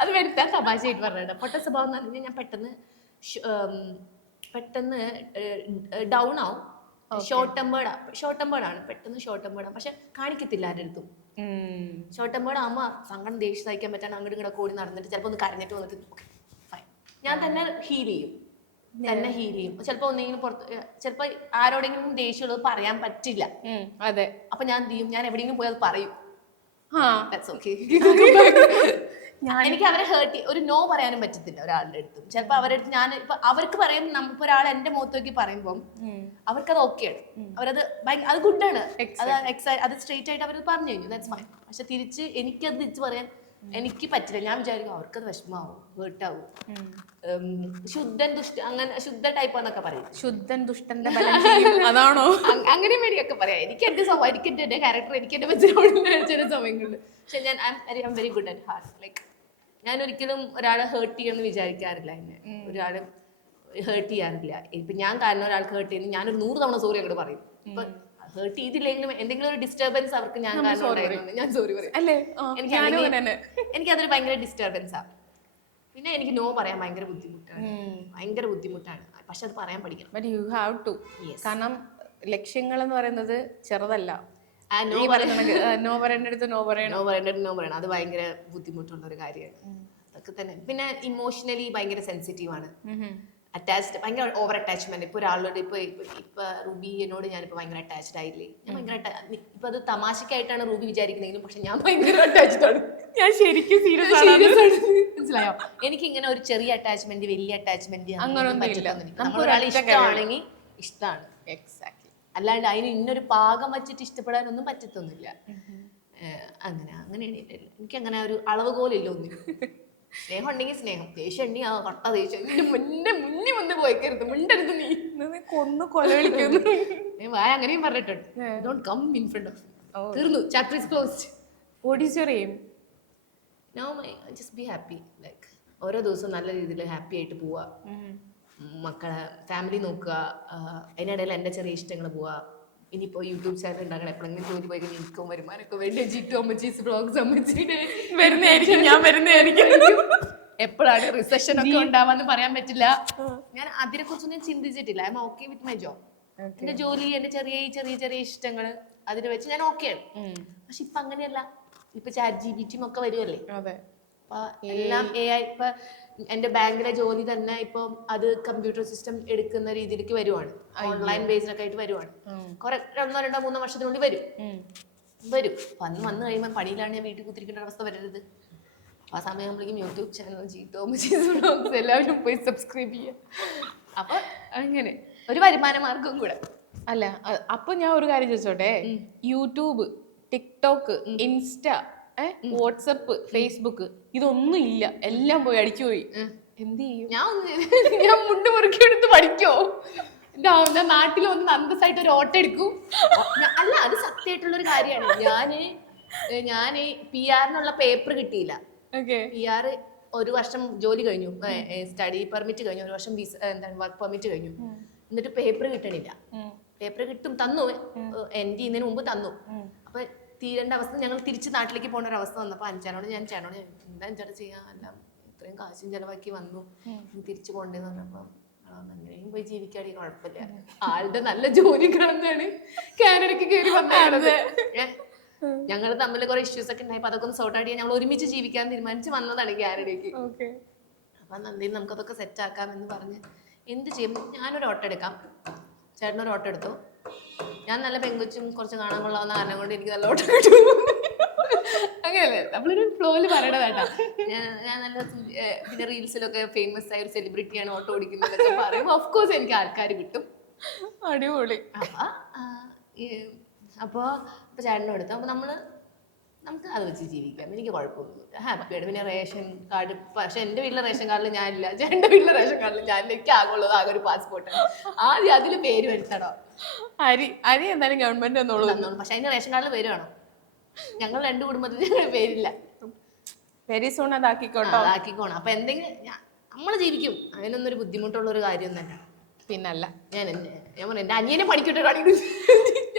അത് വരുത്താൻ തമാശയായിട്ട് പറഞ്ഞിട്ട് പൊട്ട സ്വഭാവം എന്ന് പറഞ്ഞു കഴിഞ്ഞാൽ ഞാൻ പെട്ടെന്ന് പെട്ടെന്ന് ഡൗൺ ആവും. ഷോർട്ട് ടെമ്പേർഡാ ഷോർട്ട് ടെമ്പേർഡാണ് പെട്ടെന്ന് ഷോർട്ട് ടെമ്പേർഡാണ് പക്ഷെ കാണിക്കത്തില്ല ആരുടെ അടുത്തും. ഷോർട്ട് അമ്മ സങ്കടം ദേഷ്യം സഹിക്കാൻ പറ്റാൻ അങ്ങോട്ട് ഇങ്ങോട്ട് ഓടി നടന്നിട്ട് ചിലപ്പോൾ ഒന്ന് കരഞ്ഞിട്ട് വന്നിട്ട് ഫൈൻ ഞാൻ തന്നെ ഹീൽ ചെയ്യും. തന്നെ ഹീൽ ചെയ്യും. ചിലപ്പോ ഒന്നെങ്കിലും പുറത്ത് ചിലപ്പോ ആരോടെങ്കിലും ദേഷ്യമുള്ളത് പറയാൻ പറ്റില്ല. അതെ. അപ്പൊ ഞാൻ ചെയ്യും? ഞാൻ എവിടെയെങ്കിലും പോയി അത് പറയും. ആ. എനിക്ക് അവരെ ഹേർട്ട് ഒരു നോ പറയാനും പറ്റത്തില്ല ഒരാളുടെ അടുത്തും. ചിലപ്പോ അവരുടെ അടുത്ത് ഞാൻ ഇപ്പൊ അവർക്ക് പറയും നമുക്ക് ഒരാൾ എന്റെ മുഖത്ത് നോക്കി പറയുമ്പോൾ അവർക്കത് ഓക്കെയാണ് അവരത് ഭയങ്കര അത് ഗുഡാണ് അത് എക്സൈ- അത് സ്ട്രെയിറ്റ് ആയിട്ട് അവർ പറഞ്ഞു കഴിഞ്ഞു ദാറ്റ്സ് മൈ പക്ഷെ തിരിച്ച് എനിക്കത് തിരിച്ച് പറയാൻ എനിക്ക് പറ്റില്ല. ഞാൻ വിചാരിക്കും അവർക്കത് വിഷമാവും ഹേർട്ടാവും ശുദ്ധൻ ദുഷ്ട അങ്ങനെ ശുദ്ധ ടൈപ്പ് എന്നൊക്കെ പറയും. ശുദ്ധൻ ദുഷ്ടന്റെ അതാണോ? അങ്ങനെ വേണ്ടിയൊക്കെ പറയാം. എനിക്ക് എന്റെ സ്വഭാവം എനിക്ക് എന്റെ ക്യാരക്ടർ എനിക്ക് എന്റെ വെച്ചിട്ടുള്ള ചില സമയങ്ങളിൽ പക്ഷെ ഞാൻ I'm very good at heart like ഞാൻ ഒരിക്കലും ഒരാളെ ഹേർട്ട് ചെയ്യുമെന്ന് വിചാരിക്കാറില്ല എന്നെ. ഒരാളെ ഹേർട്ട് ചെയ്യാറില്ല. ഇപ്പൊ ഞാൻ കാരണം ഒരാൾക്ക് ഹേർട്ട് ചെയ്യുന്നു ഞാനൊരു നൂറ് തവണ സോറി അങ്ങോട്ട് പറയും. ഇപ്പൊ ഹേർട്ട് ചെയ്തില്ലെങ്കിലും എന്തെങ്കിലും ഒരു ഡിസ്റ്റർബൻസ് അവർക്ക് ഞാൻ കാരണം ഞാൻ സോറി പറയും. അല്ലേ? എനിക്ക് അതൊരു ഭയങ്കര ഡിസ്റ്റർബൻസ് ആണ് പിന്നെ എനിക്ക് നോ പറയാൻ ഭയങ്കര ബുദ്ധിമുട്ടാണ്. ഭയങ്കര ബുദ്ധിമുട്ടാണ്. പക്ഷെ അത് പറയാൻ പഠിക്കണം. ബട്ട് യു ഹാവ് ടു കാരണം ലക്ഷ്യങ്ങൾ എന്ന് പറയുന്നത് ചെറുതല്ല. നോ ഈ പറയുന്ന നോ പറയേണ്ടടുത്ത് നോ പറയണം. നോ പറയേണ്ടത് നോ പറയണം. അത് ഭയങ്കര ബുദ്ധിമുട്ടുള്ള ഒരു കാര്യമാണ് അതൊക്കെ തന്നെ. പിന്നെ ഇമോഷണലി ഭയങ്കര സെൻസിറ്റീവ് ആണ്. അറ്റാച്ച്ഡ് ഭയങ്കര ഓവർ അറ്റാച്ച്മെന്റ് ഇപ്പൊ ഒരാളോട് ഇപ്പൊ ഇപ്പൊ- റൂബി എന്നോട് ഞാനിപ്പോ ഭയങ്കര അറ്റാച്ച്ഡ് ആയില്ലേ? ഞാൻ ഭയങ്കര ഇപ്പൊ അത് തമാശക്കായിട്ടാണ് റൂബി വിചാരിക്കുന്നെങ്കിലും പക്ഷെ ഞാൻ ഭയങ്കര അറ്റാച്ച്ഡ് ആണ്. ഞാൻ ശരിക്കും സീരിയസ് ആണ്. മനസ്സിലായോ? എനിക്ക് ഇങ്ങനെ ഒരു ചെറിയ അറ്റാച്ച്മെന്റ് വലിയ അറ്റാച്ച്മെന്റ് അങ്ങനെ ഒന്നും നമുക്ക് നമുക്ക് ഒരാളെ ഒരൊറ്റ ഇഷ്ടമാണെങ്കിൽ ഇഷ്ടമാണ്. എക്സാക്ട്ലി അല്ലാണ്ട് അതിന് ഇന്നൊരു പാകം വച്ചിട്ട് ഇഷ്ടപ്പെടാനൊന്നും പറ്റത്തൊന്നുമില്ല. അങ്ങനെ അങ്ങനെയാണ് എനിക്ക് അങ്ങനെ ഒരു അളവ് പോലില്ല ഒന്നും സ്നേഹം ഉണ്ടെങ്കിൽ സ്നേഹം ദേഷ്യം ഉണ്ടെങ്കിൽ ആ കട്ട ദേഷ്യം. മുന്നേ മുന്നേ മുന്നേ പോയിക്കരുത്. മിണ്ടരുത് നീ. കൊന്നു കൊലവിളിക്കുന്നു ഞാൻ വായ അങ്ങനെയും പറഞ്ഞിട്ടുണ്ട്. Don't come in front of തീർന്നു chapter is closed what is your aim no my just be happy like ഓരോ ദിവസവും നല്ല രീതിയിൽ ഹാപ്പി ആയിട്ട് പോവുക മക്കളെ ഫാമിലി നോക്കുക അതിനിടയിൽ എന്റെ ചെറിയ ഇഷ്ടങ്ങൾ പോവുക. ഇനിയിപ്പോൾ യൂട്യൂബ് ചാനൽ ഉണ്ടാക്കണം എപ്പോഴെങ്കിലും ജോലി പോയി കഴിഞ്ഞാൽ ഇൻകം വരുമാനമൊക്കെ വേണ്ടി? ജിറ്റു അമ്മച്ചീസ് ബ്ലോഗ്സ് അമ്മച്ചിയുടെ വരുന്നതായിരിക്കും ഞാൻ വരുന്നതായിരിക്കും. എപ്പോഴാണ് റിസഷൻ ഒക്കെ ഉണ്ടാവാന്ന് പറയാൻ പറ്റില്ല. ഞാൻ അതിനെ കുറിച്ചൊന്നും ചിന്തിച്ചിട്ടില്ല. I'm okay with my job എന്റെ ജോലി എന്റെ ചെറിയ ചെറിയ ചെറിയ ഇഷ്ടങ്ങൾ അതിനെ വെച്ച് ഞാൻ ഓക്കെയാണ് പക്ഷെ ഇപ്പൊ അങ്ങനെയല്ല ഇപ്പൊ ചാറ്റ് ജി ബി ടിയും ഒക്കെ വരുമല്ലേ എല്ലാം എ ഐ ഇപ്പൊ എന്റെ ബാങ്കിലെ ജോലി തന്നെ ഇപ്പൊ അത് കമ്പ്യൂട്ടർ സിസ്റ്റം എടുക്കുന്ന രീതിയിലേക്ക് വരുവാണ്. ഓൺലൈൻ ബേസ്ഡ് ആയിട്ട് വരുവാണ്. കുറെ രണ്ടോ രണ്ടോ മൂന്നോ വർഷത്തിനുള്ളിൽ വരും. വരും. അപ്പൊ അന്ന് വന്നു കഴിയുമ്പോൾ പണിയിലാണ് ഞാൻ വീട്ടിൽ കുത്തിരിക്കേണ്ട അവസ്ഥ വരരുത്. അപ്പൊ ആ സമയമാകുമ്പോഴേക്കും യൂട്യൂബ് ചാനൽ ജീട്ടോ ബ്ലോഗ്സ് എല്ലാവരും പോയി സബ്സ്ക്രൈബ് ചെയ്യുക അപ്പൊ അങ്ങനെ ഒരു വരുമാന മാർഗവും കൂടെ. അല്ല അപ്പൊ ഞാൻ ഒരു കാര്യം ചോദിച്ചോട്ടെ? YouTube TikTok Insta WhatsApp Facebook ഇതൊന്നും ഇല്ല. എല്ലാം പോയി അടിച്ചു പോയി. എന്ത് ചെയ്യും? ഞാൻ ഒന്ന് ഞാൻ മുണ്ട് മുറുക്കി എടുത്ത് പഠിക്കോ? എന്താ നാട്ടിൽ വന്ന് അന്തസ്സായിട്ട് ഒരു ഓട്ടം എടുക്കും. അല്ല അത് സത്യമായിട്ടുള്ള ഒരു കാര്യമാണ്. ഞാൻ ഞാൻ പി ആറിനുള്ള പേപ്പർ കിട്ടിയില്ല. പി ആർ ഒരു വർഷം ജോലി കഴിഞ്ഞു. സ്റ്റഡി പെർമിറ്റ് കഴിഞ്ഞു. ഒരു വർഷം വിസ എന്താണ് വർക്ക് പെർമിറ്റ് കഴിഞ്ഞു. എന്നിട്ട് പേപ്പർ കിട്ടണില്ല. പേപ്പർ കിട്ടും തന്നു. എന്റെ ഇതിനു മുമ്പ് തന്നു. തീരേണ്ട അവസ്ഥ ഞങ്ങൾ തിരിച്ച് നാട്ടിലേക്ക് പോകേണ്ട ഒരു അവസ്ഥ വന്നപ്പോൾ അഞ്ചാനോട് ഞാൻ ചേട്ടനോട് ചോദിച്ചു, എന്താ അഞ്ചാട് ചെയ്യാൻ എല്ലാം ഇത്രയും കാശും ചെലവാക്കി വന്നു. തിരിച്ചു പോകണ്ടേന്ന് പറഞ്ഞപ്പോൾ അങ്ങനെയും പോയി ജീവിക്കാടി കുഴപ്പമില്ല. ആളുടെ നല്ല ജോലി കിടന്നാണ് കാനഡയ്ക്ക് കയറി വന്നത് ഞങ്ങൾ തമ്മിൽ കുറെ ഇഷ്യൂസ് ഒക്കെ ഉണ്ടായപ്പോൾ അതൊക്കെ ഒന്ന് സോർട്ട് ഔട്ട് ചെയ്യാൻ ഞങ്ങൾ ഒരുമിച്ച് ജീവിക്കാൻ തീരുമാനിച്ച് വന്നതാണ് കാനഡയ്ക്ക്. അപ്പൊ നന്ദി നമുക്കതൊക്കെ സെറ്റ് ആക്കാം എന്ന് പറഞ്ഞ് എന്ത് ചെയ്യും? ഞാനൊരു ഓട്ടോ എടുക്കാം. ചേട്ടനൊരു ഓട്ടോ എടുത്തു. ഞാൻ നല്ല പെങ്കുച്ചും കുറച്ച് കാണാൻ കൊള്ളാവുന്ന കാരണം കൊണ്ട് എനിക്ക് നല്ല ഓട്ടം കിട്ടും. അങ്ങനെയല്ലേ? നമ്മളൊരു ഫ്ലോയിൽ പറയണതാട്ടാ ഞാൻ ഞാൻ നല്ല പിന്നെ റീൽസിലൊക്കെ ഫേമസ് ആയ ഒരു സെലിബ്രിറ്റിയാണ് ഓട്ടോ ഓടിക്കുന്നതൊക്കെ പറയും. ഓഫ് കോഴ്സ് എനിക്ക് ആൾക്കാർ കിട്ടും. അടിപൊളി. അപ്പൊ അപ്പൊ ചേട്ടനും എടുത്തു അപ്പൊ നമ്മൾ നമുക്ക് അത് വെച്ച് ജീവിക്കാം. എനിക്ക് കുഴപ്പമൊന്നുമില്ല. ഹാപ്പിയാണ് പിന്നെ റേഷൻ കാർഡ് പക്ഷെ എന്റെ വീട്ടിലെ റേഷൻ കാർഡിൽ ഞാനില്ല. എന്റെ വീട്ടിലെ റേഷൻ കാർഡിൽ ഞാൻ എനിക്ക് ആകുള്ളത് ആകെ ഒരു പാസ്പോർട്ട് ആദ്യം അതിൽ പേര് വരുത്തണം. അരി അരി എന്തായാലും ഗവൺമെന്റ് തന്നോളൂ. പക്ഷെ അതിന്റെ റേഷൻ കാർഡിൽ പേര് വേണം. ഞങ്ങൾ രണ്ട് കുടുംബത്തിൽ പേരില്ല. വെരി സൂൺ അതാക്കിക്കോട്ടോ അതാക്കിക്കോണം അപ്പൊ എന്തെങ്കിലും നമ്മൾ ജീവിക്കും. അതിനൊന്നും ഒരു ബുദ്ധിമുട്ടുള്ള ഒരു കാര്യം തന്നെ പിന്നല്ല. ഞാൻ ഞാൻ പറഞ്ഞു എന്റെ അനിയനെ പഠിക്കിട്ടാണെങ്കിൽ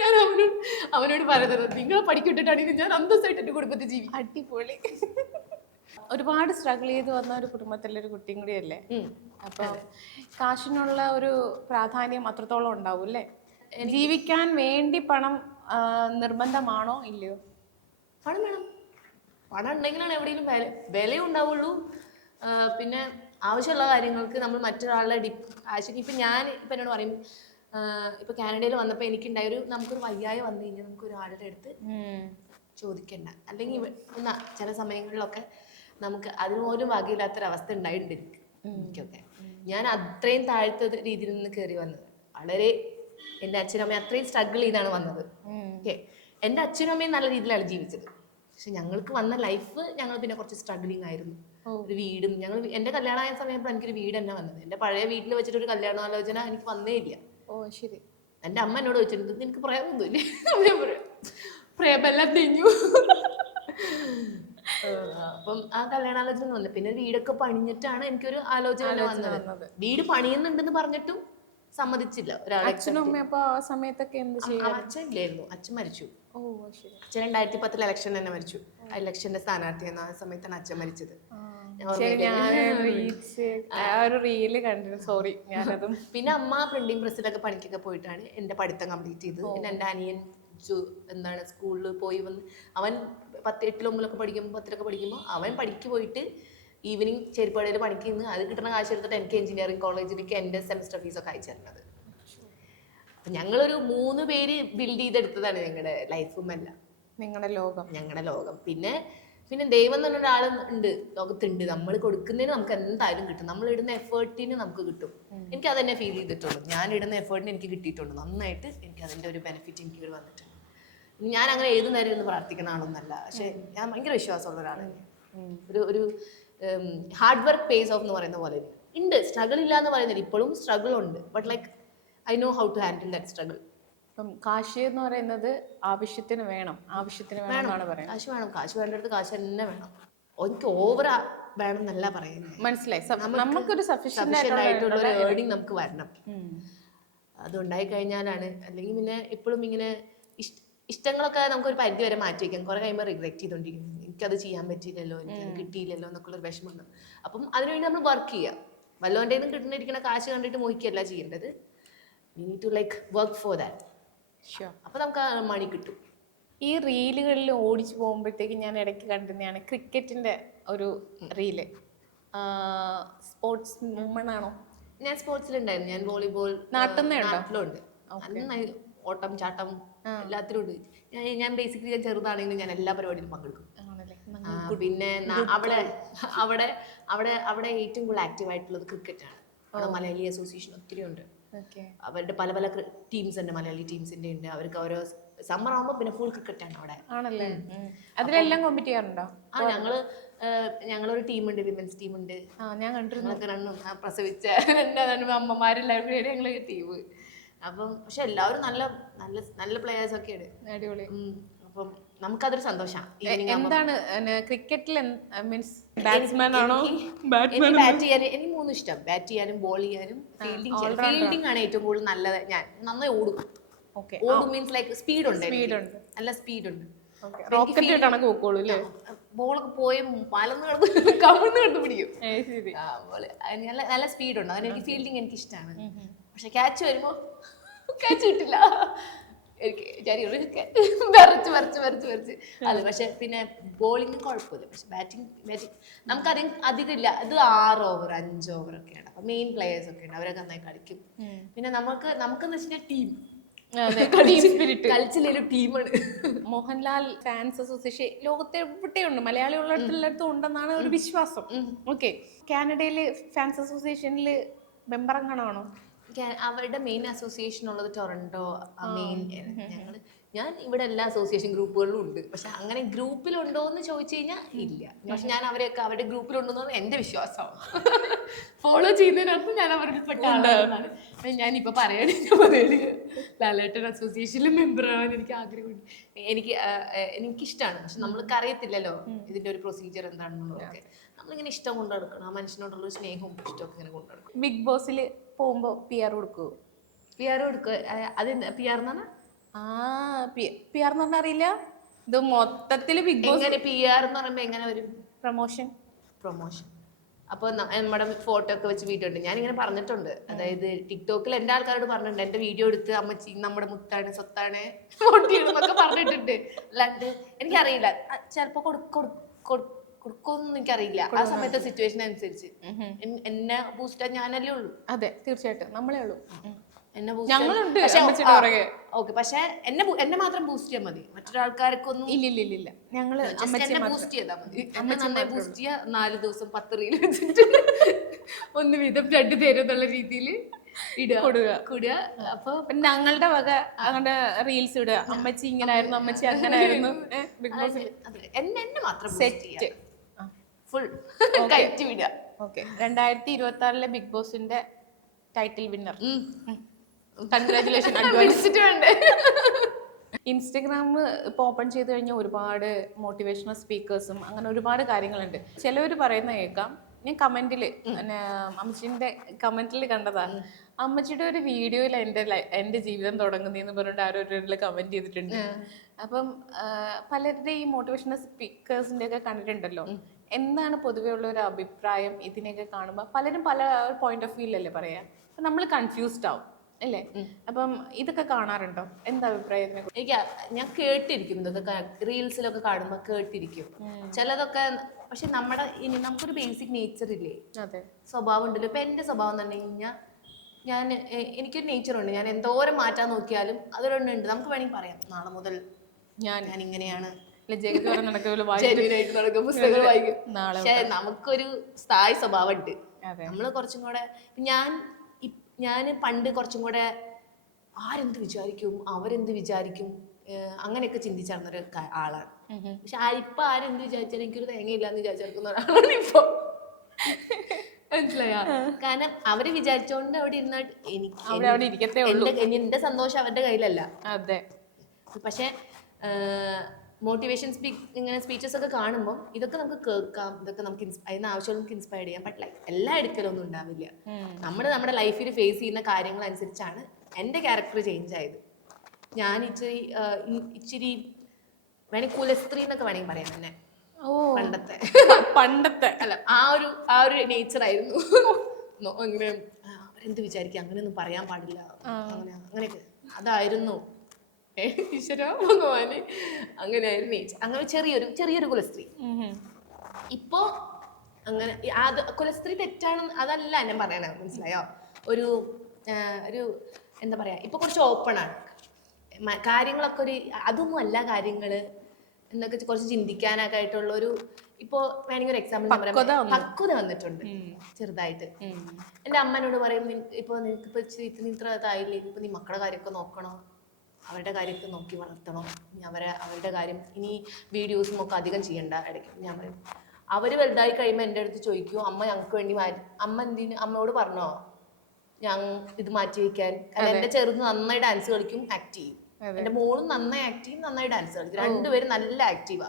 ഞാൻ അവനോട് അവനോട് പറയുന്നത് നിങ്ങൾ പഠിക്കിട്ടിട്ടാണെങ്കിൽ ഞാൻ അന്തസ്സായിട്ട് എന്റെ കുടുംബത്തിൽ ജീവി അടിപൊളി. ഒരുപാട് സ്ട്രഗിൾ ചെയ്ത് വന്ന ഒരു കുടുംബത്തിലെ ഒരു കുട്ടിയും കൂടിയല്ലേ അല്ലേ? അപ്പൊ കാശിനുള്ള ഒരു പ്രാധാന്യം അത്രത്തോളം ഉണ്ടാവും അല്ലേ? ജീവിക്കാൻ വേണ്ടി പണം നിർബന്ധമാണോ ഇല്ലയോ? പണം വേണം. പണം ഉണ്ടെങ്കിലാണ് എവിടെയെങ്കിലും വില വിലയുണ്ടാവുള്ളൂ പിന്നെ ആവശ്യമുള്ള കാര്യങ്ങൾക്ക് നമ്മൾ മറ്റൊരാളുടെ ഡി ആവശ്യം ഇപ്പം ഞാൻ ഇപ്പം എന്നോട് പറയും ഇപ്പം കാനഡയിൽ വന്നപ്പോൾ എനിക്കുണ്ടായൊരു നമുക്കൊരു വയ്യായ വന്നു കഴിഞ്ഞാൽ നമുക്ക് ഒരാളുടെ അടുത്ത് ചോദിക്കണ്ട. അല്ലെങ്കിൽ ചില സമയങ്ങളിലൊക്കെ നമുക്ക് അതിന് പോലും ഭാഗ്യമില്ലാത്തൊരവസ്ഥ ഉണ്ടായിട്ടുണ്ട് എനിക്ക്. എനിക്കൊക്കെ. ഞാൻ അത്രയും താഴ്ത്ത രീതിയിൽ നിന്ന് കയറി വന്നത്. വളരെ എന്റെ അച്ഛനും അമ്മയും അത്രയും സ്ട്രഗിൾ ചെയ്താണ് വന്നത്. ഓക്കെ. എന്റെ അച്ഛനും അമ്മയും നല്ല രീതിയിലാണ് ജീവിച്ചത്. പക്ഷെ ഞങ്ങൾക്ക് വന്ന ലൈഫ് ഞങ്ങൾ പിന്നെ കുറച്ച് സ്ട്രഗിളിങ് ആയിരുന്നു. ഒരു വീടും ഞങ്ങൾ എന്റെ കല്യാണമായ സമയത്ത് എനിക്കൊരു വീട് തന്നെ വന്നത്. എന്റെ പഴയ വീട്ടിൽ വെച്ചിട്ട് ഒരു കല്യാണാലോചന എനിക്ക് വന്നേ ഇല്ല. ഓ ശരി. എന്റെ അമ്മ എന്നോട് ചോദിച്ചിട്ടുണ്ട് നിനക്ക് പ്രേമൊന്നുമില്ലേ ഞാൻ പറയാം പ്രേമെല്ലാം തെഞ്ഞു. അപ്പം ആ കല്യാണാലോചന വന്നു. പിന്നെ വീടൊക്കെ പണിഞ്ഞിട്ടാണ് എനിക്കൊരു ആലോചന വന്നത്. വന്നത്. വീട് പണിയുന്നുണ്ടെന്ന് പറഞ്ഞിട്ടും സമ്മതിച്ചില്ല. അച്ഛനില്ലായിരുന്നു അച്ഛനും അമ്മയും അപ്പൊ ആ സമയത്തൊക്കെ എന്ത് അച്ഛൻ ഇല്ലായിരുന്നു. അച്ഛൻ മരിച്ചു. ഓ ശരി. അച്ഛൻ രണ്ടായിരത്തി പത്തിൽ ഇലക്ഷൻ തന്നെ മരിച്ചു. ആ. ഇലക്ഷന്റെ സ്ഥാനാർത്ഥിയെന്ന ആ സമയത്താണ് അച്ഛൻ മരിച്ചത്. ഒരു റീൽ കണ്ടിരുന്നു. സോറി ഞാനതും. പിന്നെ അമ്മ പ്രിന്റിംഗ് പ്രസ്സിലൊക്കെ പണിക്കൊക്കെ പോയിട്ടാണ് എന്റെ പഠിത്തം കംപ്ലീറ്റ് ചെയ്തത്. പിന്നെ എന്റെ അനിയൻ എന്താണ് സ്കൂളിൽ പോയി വന്ന് അവൻ പത്ത് എട്ടിൽ ഒമ്പതിലൊക്കെ പഠിക്കുമ്പോൾ പത്തിലൊക്കെ പഠിക്കുമ്പോൾ അവൻ പഠിക്ക് പോയിട്ട് ഈവനിങ് ചെരുപ്പാടയിൽ പണിക്ക് നിന്ന് അത് കിട്ടുന്ന കാശ് എടുത്തിട്ട് എനിക്ക് എഞ്ചിനീയറിംഗ് കോളേജിലേക്ക് എന്റെ സെമിസ്റ്റർ ഫീസൊക്കെ അയച്ചു തരുന്നത് അപ്പം ഞങ്ങളൊരു മൂന്ന് പേര് ബിൽഡ് ചെയ്തെടുത്തതാണ് ഞങ്ങളുടെ ലൈഫും എല്ലാം. നിങ്ങളുടെ ലോകം. ഞങ്ങളുടെ ലോകം. പിന്നെ പിന്നെ ദൈവം എന്ന് പറഞ്ഞ ഒരാൾ ഉണ്ട്. ലോകത്തുണ്ട്. നമ്മൾ കൊടുക്കുന്നതിന് നമുക്ക് എന്തായാലും കിട്ടും. നമ്മൾ ഇടുന്ന എഫേർട്ടിന് നമുക്ക് കിട്ടും. എനിക്ക് അത് തന്നെ ഫീൽ ചെയ്തിട്ടുള്ളൂ. ഞാൻ ഇടുന്ന എഫേർട്ടിന് എനിക്ക് കിട്ടിയിട്ടുണ്ട്. നന്നായിട്ട് എനിക്ക് അതിന്റെ ഒരു ബെനിഫിറ്റ് എനിക്ക് ഇവിടെ വന്നിട്ടുണ്ട് ഞാൻ അങ്ങനെ ഏത് നേരം ഒന്ന് പ്രാർത്ഥിക്കുന്ന ആളൊന്നല്ല. പക്ഷെ ഞാൻ ഭയങ്കര വിശ്വാസമുള്ള ഒരാളാണ് ഒരു ഒരു ഹാർഡ് വർക്ക് പേസ് ഓഫ് എന്ന് പറയുന്ന പോലെ. ഉണ്ട്. സ്ട്രഗിൾ ഇല്ല എന്ന് പറയുന്നില്ല. ഇപ്പോഴും സ്ട്രഗിൾ ഉണ്ട്. But like I know how to handle that struggle ഇപ്പം കാശ് എന്ന് പറയുന്നത് ആവശ്യത്തിന് വേണം. ആവശ്യത്തിന് വേണം. എന്നാണ് പറയുന്നത്. കാശ് വേണം. കാശ് വേണ്ടടുത്ത് കാശ് തന്നെ വേണം. എനിക്ക് ഓവർ വേണം എന്നല്ല പറയുന്നത്. മനസ്സിലായി. സ- നമുക്കൊരു സഫീഷ്യന്റ് സഫീഷ്യന്റ് ആയിട്ടുള്ള ഒരു ഏർണിംഗ് നമുക്ക് വരണം. അത് ഉണ്ടായി കഴിഞ്ഞാലാണ് അല്ലെങ്കിൽ പിന്നെ എപ്പോഴും ഇങ്ങനെ ഇഷ്- ഇഷ്ടങ്ങളൊക്കെ നമുക്കൊരു പരിധി വരെ മാറ്റി വയ്ക്കാം കുറെ കഴിയുമ്പോൾ റിഗ്രറ്റ് ചെയ്തോണ്ടിരിക്കും എനിക്കത് ചെയ്യാൻ പറ്റിയില്ലല്ലോ എനിക്കത് കിട്ടിയില്ലല്ലോ എന്നൊക്കെ ഒരു വിഷമം ഉണ്ടാവും അപ്പം അതിനുവേണ്ടി നമ്മൾ വർക്ക് ചെയ്യുക. വല്ലോണ്ടേന്നും നിന്നും കിട്ടുന്നിരിക്കുന്ന കാശ് കണ്ടിട്ട് മോഹിക്കുകയല്ല ചെയ്യേണ്ടത്. We need to like work for that അപ്പം നമുക്ക് മണി കിട്ടും. ഈ റീലുകളിൽ ഓടിച്ചു പോകുമ്പോഴത്തേക്ക് ഞാൻ ഇടയ്ക്ക് കണ്ടിരുന്നതാണ് ക്രിക്കറ്റിന്റെ ഒരു റീൽ. സ്പോർട്സ് വുമൺ ആണോ? ഞാൻ സ്പോർട്സിലുണ്ടായിരുന്നു. ഞാൻ വോളിബോൾ? നാട്ടിലുണ്ട്. ഓട്ടം ചാട്ടം എല്ലാത്തിലും ഉണ്ട്. ഞാൻ ഞാൻ ബേസിക്കലി ഞാൻ ചെറുതാണെങ്കിലും ഞാൻ എല്ലാ പരിപാടിയിലും പങ്കെടുക്കും. പിന്നെ അവിടെ അവിടെ അവിടെ അവിടെ ഏറ്റവും കൂടുതൽ ആക്റ്റീവ് ആയിട്ടുള്ളത് ക്രിക്കറ്റ് ആണ്. അവിടെ മലയാളി അസോസിയേഷൻ ഒത്തിരി ഉണ്ട്. അവരുടെ പല പല ടീംസ് ഉണ്ട് മലയാളി ടീംസിന്റെ ഉണ്ട്. അവർക്ക് ഓരോ സമ്മർ ആകുമ്പോൾ പിന്നെ ഫുൾ ക്രിക്കറ്റ് ആണ് അവിടെ. ആണല്ലേ. അതിലെല്ലാം കോമ്പറ്റ് ചെയ്യാറുണ്ടോ? ആ ഞങ്ങൾ ഞങ്ങളൊരു ടീമുണ്ട് വിമൻസ് ടീമുണ്ട് ആ ഞാൻ കണ്ടിരുന്നു. രണ്ടും പ്രസവിച്ച അമ്മമാരെല്ലാവരും കൂടി ഞങ്ങൾ ടീം അപ്പം പക്ഷെ എല്ലാവരും നല്ല നല്ല നല്ല പ്ലെയേഴ്സ് ഒക്കെയാണ്. അടിപൊളി. അപ്പം നമുക്കതൊരു സന്തോഷമാണ് എന്താണ് ക്രിക്കറ്റിൽ മീൻസ് ബാറ്റ്സ്മാൻ ആണോ? എനിക്ക് ബാറ്റ് ചെയ്യാൻ എനിക്ക് മൂന്നും ഇഷ്ടം. ബാറ്റ് ചെയ്യാനും ബോൾ ചെയ്യാനും ഫീൽഡിംഗ് ഫീൽഡിംഗ് ആണ് ഏറ്റവും കൂടുതൽ നല്ലത്. ഞാൻ നന്നായി ഓടും. ഓടും മീൻസ് ലൈക്ക് സ്പീഡ് ഉണ്ട്. നല്ല സ്പീഡ് ഉണ്ട് റോക്കറ്റ് കണക്ക് പോക്കോളൂ അല്ലേ? ബോളൊക്കെ പോയി പലന്ന് കിടന്ന് കമിഴ്ന്ന് കിടന്ന് പിടിക്കും നല്ല നല്ല സ്പീഡ് ഉണ്ട് അതിന് എനിക്ക് ഫീൽഡിങ് എനിക്ക് ഇഷ്ടമാണ് പക്ഷെ ക്യാച്ച് വരുമ്പോ ക്യാച്ച് കിട്ടില്ല. എനിക്ക് വിചാരിക്കും വരച്ച് വരച്ച് വരച്ച് വരച്ച് അല്ല പക്ഷെ പിന്നെ ബോളിംഗ് കുഴപ്പമില്ല. പക്ഷെ ബാറ്റിംഗ് ബാറ്റിംഗ് നമുക്കറിയാം അധികം ഇല്ല ഇത് ആറ് ഓവർ അഞ്ച് ഓവർ ഒക്കെയാണ്. അപ്പൊ മെയിൻ പ്ലേയേഴ്സ് ഒക്കെ ഉണ്ട്. അവരൊക്കെ നന്നായി കളിക്കും. പിന്നെ നമുക്ക് നമുക്കെന്ന് വെച്ചാൽ ടീം ടീമാണ് മോഹൻലാൽ ഫാൻസ് അസോസിയേഷൻ ലോകത്തെ എവിടെയുണ്ട്? മലയാളി ഉള്ളിടത്തെല്ലായിടത്തും ഉണ്ടെന്നാണ് ഒരു വിശ്വാസം. ഓക്കെ കാനഡയിൽ ഫാൻസ് അസോസിയേഷനിൽ മെമ്പർ അങ്ങനാണോ ക്യാ- അവരുടെ മെയിൻ അസോസിയേഷൻ ഉള്ളത് ടൊറന്റോ മെയിൻ ഞങ്ങൾ ഞാൻ ഇവിടെ എല്ലാ അസോസിയേഷൻ ഗ്രൂപ്പുകളിലും ഉണ്ട്. പക്ഷെ അങ്ങനെ ഗ്രൂപ്പിലുണ്ടോ എന്ന് ചോദിച്ചു കഴിഞ്ഞാൽ ഇല്ല. പക്ഷെ ഞാൻ അവരെയൊക്കെ അവരുടെ ഗ്രൂപ്പിലുണ്ടെന്നാണ് എന്റെ വിശ്വാസം ഫോളോ ചെയ്യുന്നതിനകത്ത് ഞാൻ അവരുടെ പെട്ട ആളാണ് ഞാൻ ഇപ്പൊ പറയൽ ലാലേട്ടൻ അസോസിയേഷനിൽ മെമ്പർ ആവാൻ എനിക്ക് ആഗ്രഹമുണ്ട്. എനിക്ക് എനിക്ക് ഇഷ്ടമാണ് എനിക്കിഷ്ടമാണ് പക്ഷെ നമ്മൾക്ക് അറിയത്തില്ലല്ലോ ഇതിന്റെ ഒരു പ്രൊസീജിയർ എന്താണെന്നുള്ളതൊക്കെ. നമ്മളിങ്ങനെ ഇഷ്ടം കൊണ്ടു നടക്കണം. ആ മനുഷ്യനോടുള്ള ഒരു സ്നേഹവും ഇഷ്ടമൊക്കെ ഇങ്ങനെ കൊണ്ടു നടക്കണം. ബിഗ് ബോസിൽ പോകുമ്പോ പി ആർ കൊടുക്കൂ. പി ആർ കൊടുക്കുക അത് പി ആർ എന്ന് പറഞ്ഞാൽ ആ പി ആർ എന്ന് പറഞ്ഞാൽ അറിയില്ല. ഇത് മൊത്തത്തിൽ ബിഗ് ബോസ് എങ്ങനെ പി ആർ എന്ന് പറയുമ്പോൾ എങ്ങനെ വരും? പ്രൊമോഷൻ പ്രൊമോഷൻ അപ്പോൾ നമ്മുടെ ഫോട്ടോ ഒക്കെ വെച്ച് വീഡിയോ ഉണ്ട് ഞാനിങ്ങനെ പറഞ്ഞിട്ടുണ്ട്. അതായത് ടിക്ടോക്കിൽ എന്റെ ആൾക്കാരോട് പറഞ്ഞിട്ടുണ്ട്. എന്റെ വീഡിയോ എടുത്ത് അമ്മച്ചി നമ്മുടെ മുത്താണ് സ്വത്താണ് ഫോട്ടോ എന്നൊക്കെ പറഞ്ഞിട്ടുണ്ട്. അല്ലാണ്ട് എനിക്കറിയില്ല. ചിലപ്പോൾ കൊടുക്കുമെന്ന് എനിക്കറിയില്ല. ആ സമയത്തെ സിറ്റുവേഷൻ അനുസരിച്ച്. എന്നെ ബൂസ്റ്റ് ഞാനല്ലേ ഉള്ളൂ. അതെ തീർച്ചയായിട്ടും. നമ്മളേ ഉള്ളൂ. എന്നെ. ഓക്കെ പക്ഷെ എന്നെ എന്നെ മാത്രം ബൂസ്റ്റ് ചെയ്യാൻ മതി. മറ്റൊരാൾക്കാർക്കൊന്നും ഇല്ല ഇല്ല ഇല്ല ഞങ്ങൾ എന്നെ ബൂസ്റ്റ് ചെയ്താൽ മതി. എന്നെ നന്നായി ബൂസ്റ്റ് ചെയ്യാ നാല് ദിവസം പത്ത് റീൽ വെച്ചിട്ട്. ഒന്ന് വിധം രണ്ട് പേരും എന്നുള്ള രീതിയിൽ കൊടുക്കുക. കൂടുക. അപ്പൊ ഞങ്ങളുടെ വക അങ്ങനെ റീൽസ് ഇടുക. അമ്മച്ചി ഇങ്ങനായിരുന്നു അമ്മച്ചി അങ്ങനെ ആയിരുന്നു എന്നെ മാത്രം സെറ്റ് ഫുൾ കയറ്റി വിടുക. ഓക്കെ രണ്ടായിരത്തി ഇരുപത്തി ആറിലെ ബിഗ് ബോസിന്റെ ടൈറ്റിൽ വിന്നർ കൺഗ്രാചുലേഷൻ അഡ്വാൻസിറ്റ് വേണ്ടേ? ഇൻസ്റ്റഗ്രാം ഇപ്പോൾ ഓപ്പൺ ചെയ്ത് കഴിഞ്ഞാൽ ഒരുപാട് മോട്ടിവേഷണൽ സ്പീക്കേഴ്സും അങ്ങനെ ഒരുപാട് കാര്യങ്ങളുണ്ട്. ചിലവർ പറയുന്ന കേൾക്കാം. ഞാൻ കമന്റിൽ അമ്മച്ചിന്റെ കമന്റിൽ കണ്ടതാണ് അമ്മച്ചിയുടെ ഒരു വീഡിയോയിൽ എന്റെ എന്റെ ജീവിതം തുടങ്ങുന്നതെന്ന് പറഞ്ഞിട്ട് ആരോ ഒരു കമന്റ് ചെയ്തിട്ടുണ്ട്. അപ്പം പലരുടെ ഈ മോട്ടിവേഷണൽ സ്പീക്കേഴ്സിന്റെ ഒക്കെ കണ്ടിട്ടുണ്ടല്ലോ. എന്താണ് പൊതുവെ ഉള്ള ഒരു അഭിപ്രായം ഇതിനെയൊക്കെ കാണുമ്പോൾ പലരും പല പോയിന്റ് ഓഫ് വ്യൂ അല്ലേ പറയാ? അപ്പൊ നമ്മൾ കൺഫ്യൂസ്ഡ് ആവും അല്ലേ? അപ്പം ഇതൊക്കെ കാണാറുണ്ടോ? എന്താ അഭിപ്രായം എനിക്ക് ഞാൻ കേട്ടിരിക്കും ഇതൊക്കെ റീൽസിലൊക്കെ കാണുമ്പോൾ കേട്ടിരിക്കും. ചിലതൊക്കെ പക്ഷെ നമ്മുടെ ഇനി നമുക്കൊരു ബേസിക് നേച്ചർ ഇല്ലേ? അതെ. സ്വഭാവം ഉണ്ടല്ലോ. ഇപ്പൊ എന്റെ സ്വഭാവം പറഞ്ഞു കഴിഞ്ഞാൽ ഞാൻ എനിക്കൊരു നേച്ചറുണ്ട് ഉണ്ട്. ഞാൻ എന്തോരം മാറ്റാൻ നോക്കിയാലും അതിലൊന്നുണ്ട് നമുക്ക് വേണമെങ്കിൽ പറയാം നാളെ മുതൽ ഞാൻ ഞാൻ ഇങ്ങനെയാണ് പുസ്തകങ്ങൾ വായിക്കും. പക്ഷെ നമുക്കൊരു സ്ഥായി സ്വഭാവം ഉണ്ട് അതെ. നമ്മൾ കുറച്ചും കൂടെ ഞാൻ ഞാൻ പണ്ട് കുറച്ചും കൂടെ ആരെന്ത് വിചാരിക്കും അവരെന്ത് വിചാരിക്കും അങ്ങനെയൊക്കെ ചിന്തിച്ചാണ് ഒരു ആളാണ്. പക്ഷെ ഇപ്പൊ ആരെന്ത് വിചാരിച്ചാലും എനിക്കൊരു തേങ്ങയില്ലാന്ന് വിചാരിച്ചെടുക്കുന്ന ഒരാളാണ് ഇപ്പൊ. മനസ്സിലായ? കാരണം അവർ വിചാരിച്ചോണ്ട് അവിടെ ഇരുന്നിട്ട് എനിക്ക് എന്റെ സന്തോഷം അവരുടെ കയ്യിലല്ല. അതെ. പക്ഷെ മോട്ടിവേഷൻ സ്പീക്ക് ഇങ്ങനെ സ്പീച്ചസ് ഒക്കെ കാണുമ്പോൾ ഇതൊക്കെ നമുക്ക് കേൾക്കാം ഇതൊക്കെ നമുക്ക് അതിന് ആവശ്യം നമുക്ക് ഇൻസ്പയർ ചെയ്യാം. ബട്ട് ലൈക്ക് എല്ലാ എടുക്കലൊന്നും ഉണ്ടാവില്ല. നമ്മൾ നമ്മുടെ ലൈഫിൽ ഫേസ് ചെയ്യുന്ന കാര്യങ്ങൾ അനുസരിച്ചാണ് എന്റെ ക്യാരക്ടർ ചേഞ്ച് ആയത്. ഞാൻ ഇച്ചിരി ഇച്ചിരി വേണമെങ്കിൽ കുലസ്ത്രീ എന്നൊക്കെ വേണമെങ്കിൽ പറയാം തന്നെ പണ്ടത്തെ. പണ്ടത്തെ. അല്ല ആ ഒരു ആ ഒരു നേച്ചർ ആയിരുന്നു. അങ്ങനെ ഇങ്ങനെ വിചാരിക്കുക അങ്ങനെയൊന്നും പറയാൻ പാടില്ല. അങ്ങനെ അങ്ങനെയൊക്കെ. അതായിരുന്നു. ഈശ്വര ഭഗവാന്. അങ്ങനെയായിരുന്നു ആയിരുന്നു അങ്ങനെ ചെറിയൊരു ചെറിയൊരു കുലസ്ത്രീ. ഇപ്പോ അങ്ങനെ അത് കുലസ്ത്രീ തെറ്റാണെന്ന് അതല്ല ഞാൻ പറയണത് മനസ്സിലായോ? ഒരു ഒരു എന്താ പറയാ ഇപ്പൊ കുറച്ച് ഓപ്പൺ ആണ്. കാര്യങ്ങളൊക്കെ ഒരു അതൊന്നും അല്ല കാര്യങ്ങൾ എന്നൊക്കെ കുറച്ച് ചിന്തിക്കാനൊക്കെ ആയിട്ടുള്ള ഒരു ഇപ്പോ വേണമെങ്കിൽ ഒരു എക്സാമ്പിൾ പക്വത വന്നു. വന്നിട്ടുണ്ട് ചെറുതായിട്ട്. എന്റെ അമ്മനോട് പറയും "നിൻ- ഇപ്പൊ നിനക്ക് ഇപ്പൊ ഇത്ര ഇത്ര ഇതായില്ലേ? ഇപ്പൊ നീ മക്കളുടെ കാര്യമൊക്കെ നോക്കണോ? അവരുടെ കാര്യമൊക്കെ നോക്കി വളർത്തണം. ഇനി അവരെ അവരുടെ കാര്യം ഇനി വീഡിയോസും ഒക്കെ അധികം ചെയ്യണ്ട ഇടയ്ക്ക്. ഞാൻ പറയും അവർ വലുതായി കഴിയുമ്പോൾ എന്റെ അടുത്ത് ചോദിക്കും അമ്മ ഞങ്ങൾക്ക് വേണ്ടി മാറ്റി അമ്മ എന്തിന് അമ്മയോട് പറഞ്ഞോ? ഞാൻ ഇത് മാറ്റി വയ്ക്കാൻ കാരണം എന്റെ ചെറുത് നന്നായി ഡാൻസ് കളിക്കും ആക്ട് ചെയ്യും. എന്റെ എന്റെ മോളും നന്നായി ആക്ട് ചെയ്യും നന്നായി ഡാൻസ് കളിക്കും. രണ്ടുപേരും നല്ല ആക്റ്റീവാ.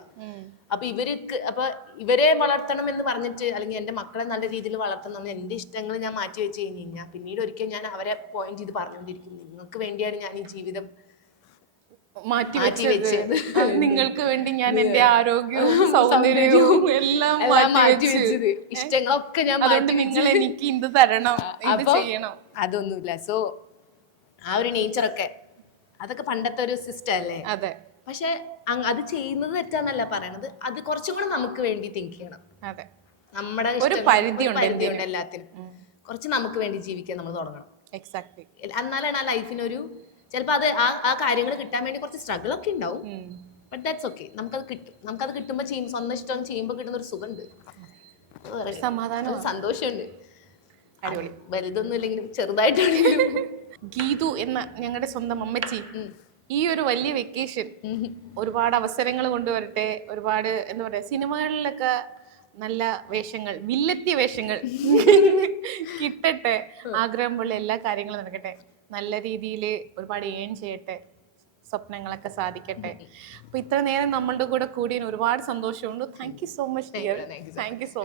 അപ്പൊ ഇവർക്ക് അപ്പൊ ഇവരെ വളർത്തണം എന്ന് പറഞ്ഞിട്ട് അല്ലെങ്കിൽ എന്റെ മക്കളെ നല്ല രീതിയിൽ വളർത്തണം എന്ന് എന്റെ ഇഷ്ടങ്ങൾ ഞാൻ മാറ്റി വെച്ച് കഴിഞ്ഞ് കഴിഞ്ഞാൽ പിന്നീട് ഒരിക്കൽ ഞാൻ അവരെ പോയിന്റ് ചെയ്ത് പറഞ്ഞുകൊണ്ടിരിക്കും. നിങ്ങൾക്ക് വേണ്ടിയാണ് ഞാൻ ഈ ജീവിതം മാറ്റി വെച്ചത്. നിങ്ങൾക്ക് വേണ്ടി ഞാൻ എന്റെ ആരോഗ്യവും സൗന്ദര്യവും എല്ലാം മാറ്റി വെച്ചത്. ഇഷ്ടങ്ങളൊക്കെ ഞാൻ അതുകൊണ്ട് നിങ്ങൾ എനിക്ക് ഇത് തരണം. ഇത് ചെയ്യണം. അതൊന്നുമില്ല. സോ ആ ഒരു നേച്ചറൊക്കെ അതൊക്കെ പണ്ടത്തെ ഒരു സിസ്റ്റം അല്ലേ? അതെ. പക്ഷെ അത് ചെയ്യുന്നത് തെറ്റാന്നല്ല പറയണത്. അത് കുറച്ചും കൂടെ നമുക്ക് വേണ്ടി തിങ്ക് ചെയ്യണം. അതെ. നമ്മുടെ ഒരു പരിധി ഉണ്ട് എല്ലാത്തിനും. കുറച്ച് നമുക്ക് വേണ്ടി ജീവിക്കാൻ നമ്മൾ തുടങ്ങണം. എക്സാക്ട്ലി എന്നാലാണ് ആ ലൈഫിനൊരു ചിലപ്പോൾ അത് ആ ആ കാര്യങ്ങൾ കിട്ടാൻ വേണ്ടി കുറച്ച് സ്ട്രഗിൾ ഒക്കെ ഉണ്ടാവും ബട്ട് ദാറ്റ്സ് ഓക്കെ നമുക്കത് കിട്ടും. നമുക്കത് കിട്ടുമ്പോൾ ചെയ്യും സ്വന്തം ഇഷ്ടം ചെയ്യുമ്പോൾ കിട്ടുന്ന ഒരു സുഖമുണ്ട് സമാധാനം സന്തോഷമുണ്ട്. അടിപൊളി. വലുതൊന്നും ഇല്ലെങ്കിലും ചെറുതായിട്ടാണെങ്കിലും ഗീതു എന്ന ഞങ്ങളുടെ സ്വന്തം അമ്മച്ചി ഈ ഒരു വലിയ വെക്കേഷൻ ഒരുപാട് അവസരങ്ങൾ കൊണ്ടുവരട്ടെ. ഒരുപാട് എന്താ പറയുക സിനിമകളിലൊക്കെ നല്ല വേഷങ്ങൾ വില്ലത്തിയ വേഷങ്ങൾ കിട്ടട്ടെ. ആഗ്രഹം പോലെ എല്ലാ കാര്യങ്ങളും നടക്കട്ടെ. നല്ല രീതിയിൽ ഒരുപാട് ഏൺ ചെയ്യട്ടെ സ്വപ്നങ്ങളൊക്കെ സാധിക്കട്ടെ. അപ്പൊ ഇത്ര നേരം നമ്മളുടെ കൂടെ കൂടിയതിന് ഒരുപാട് സന്തോഷമുണ്ട്. Thank you so much thank you so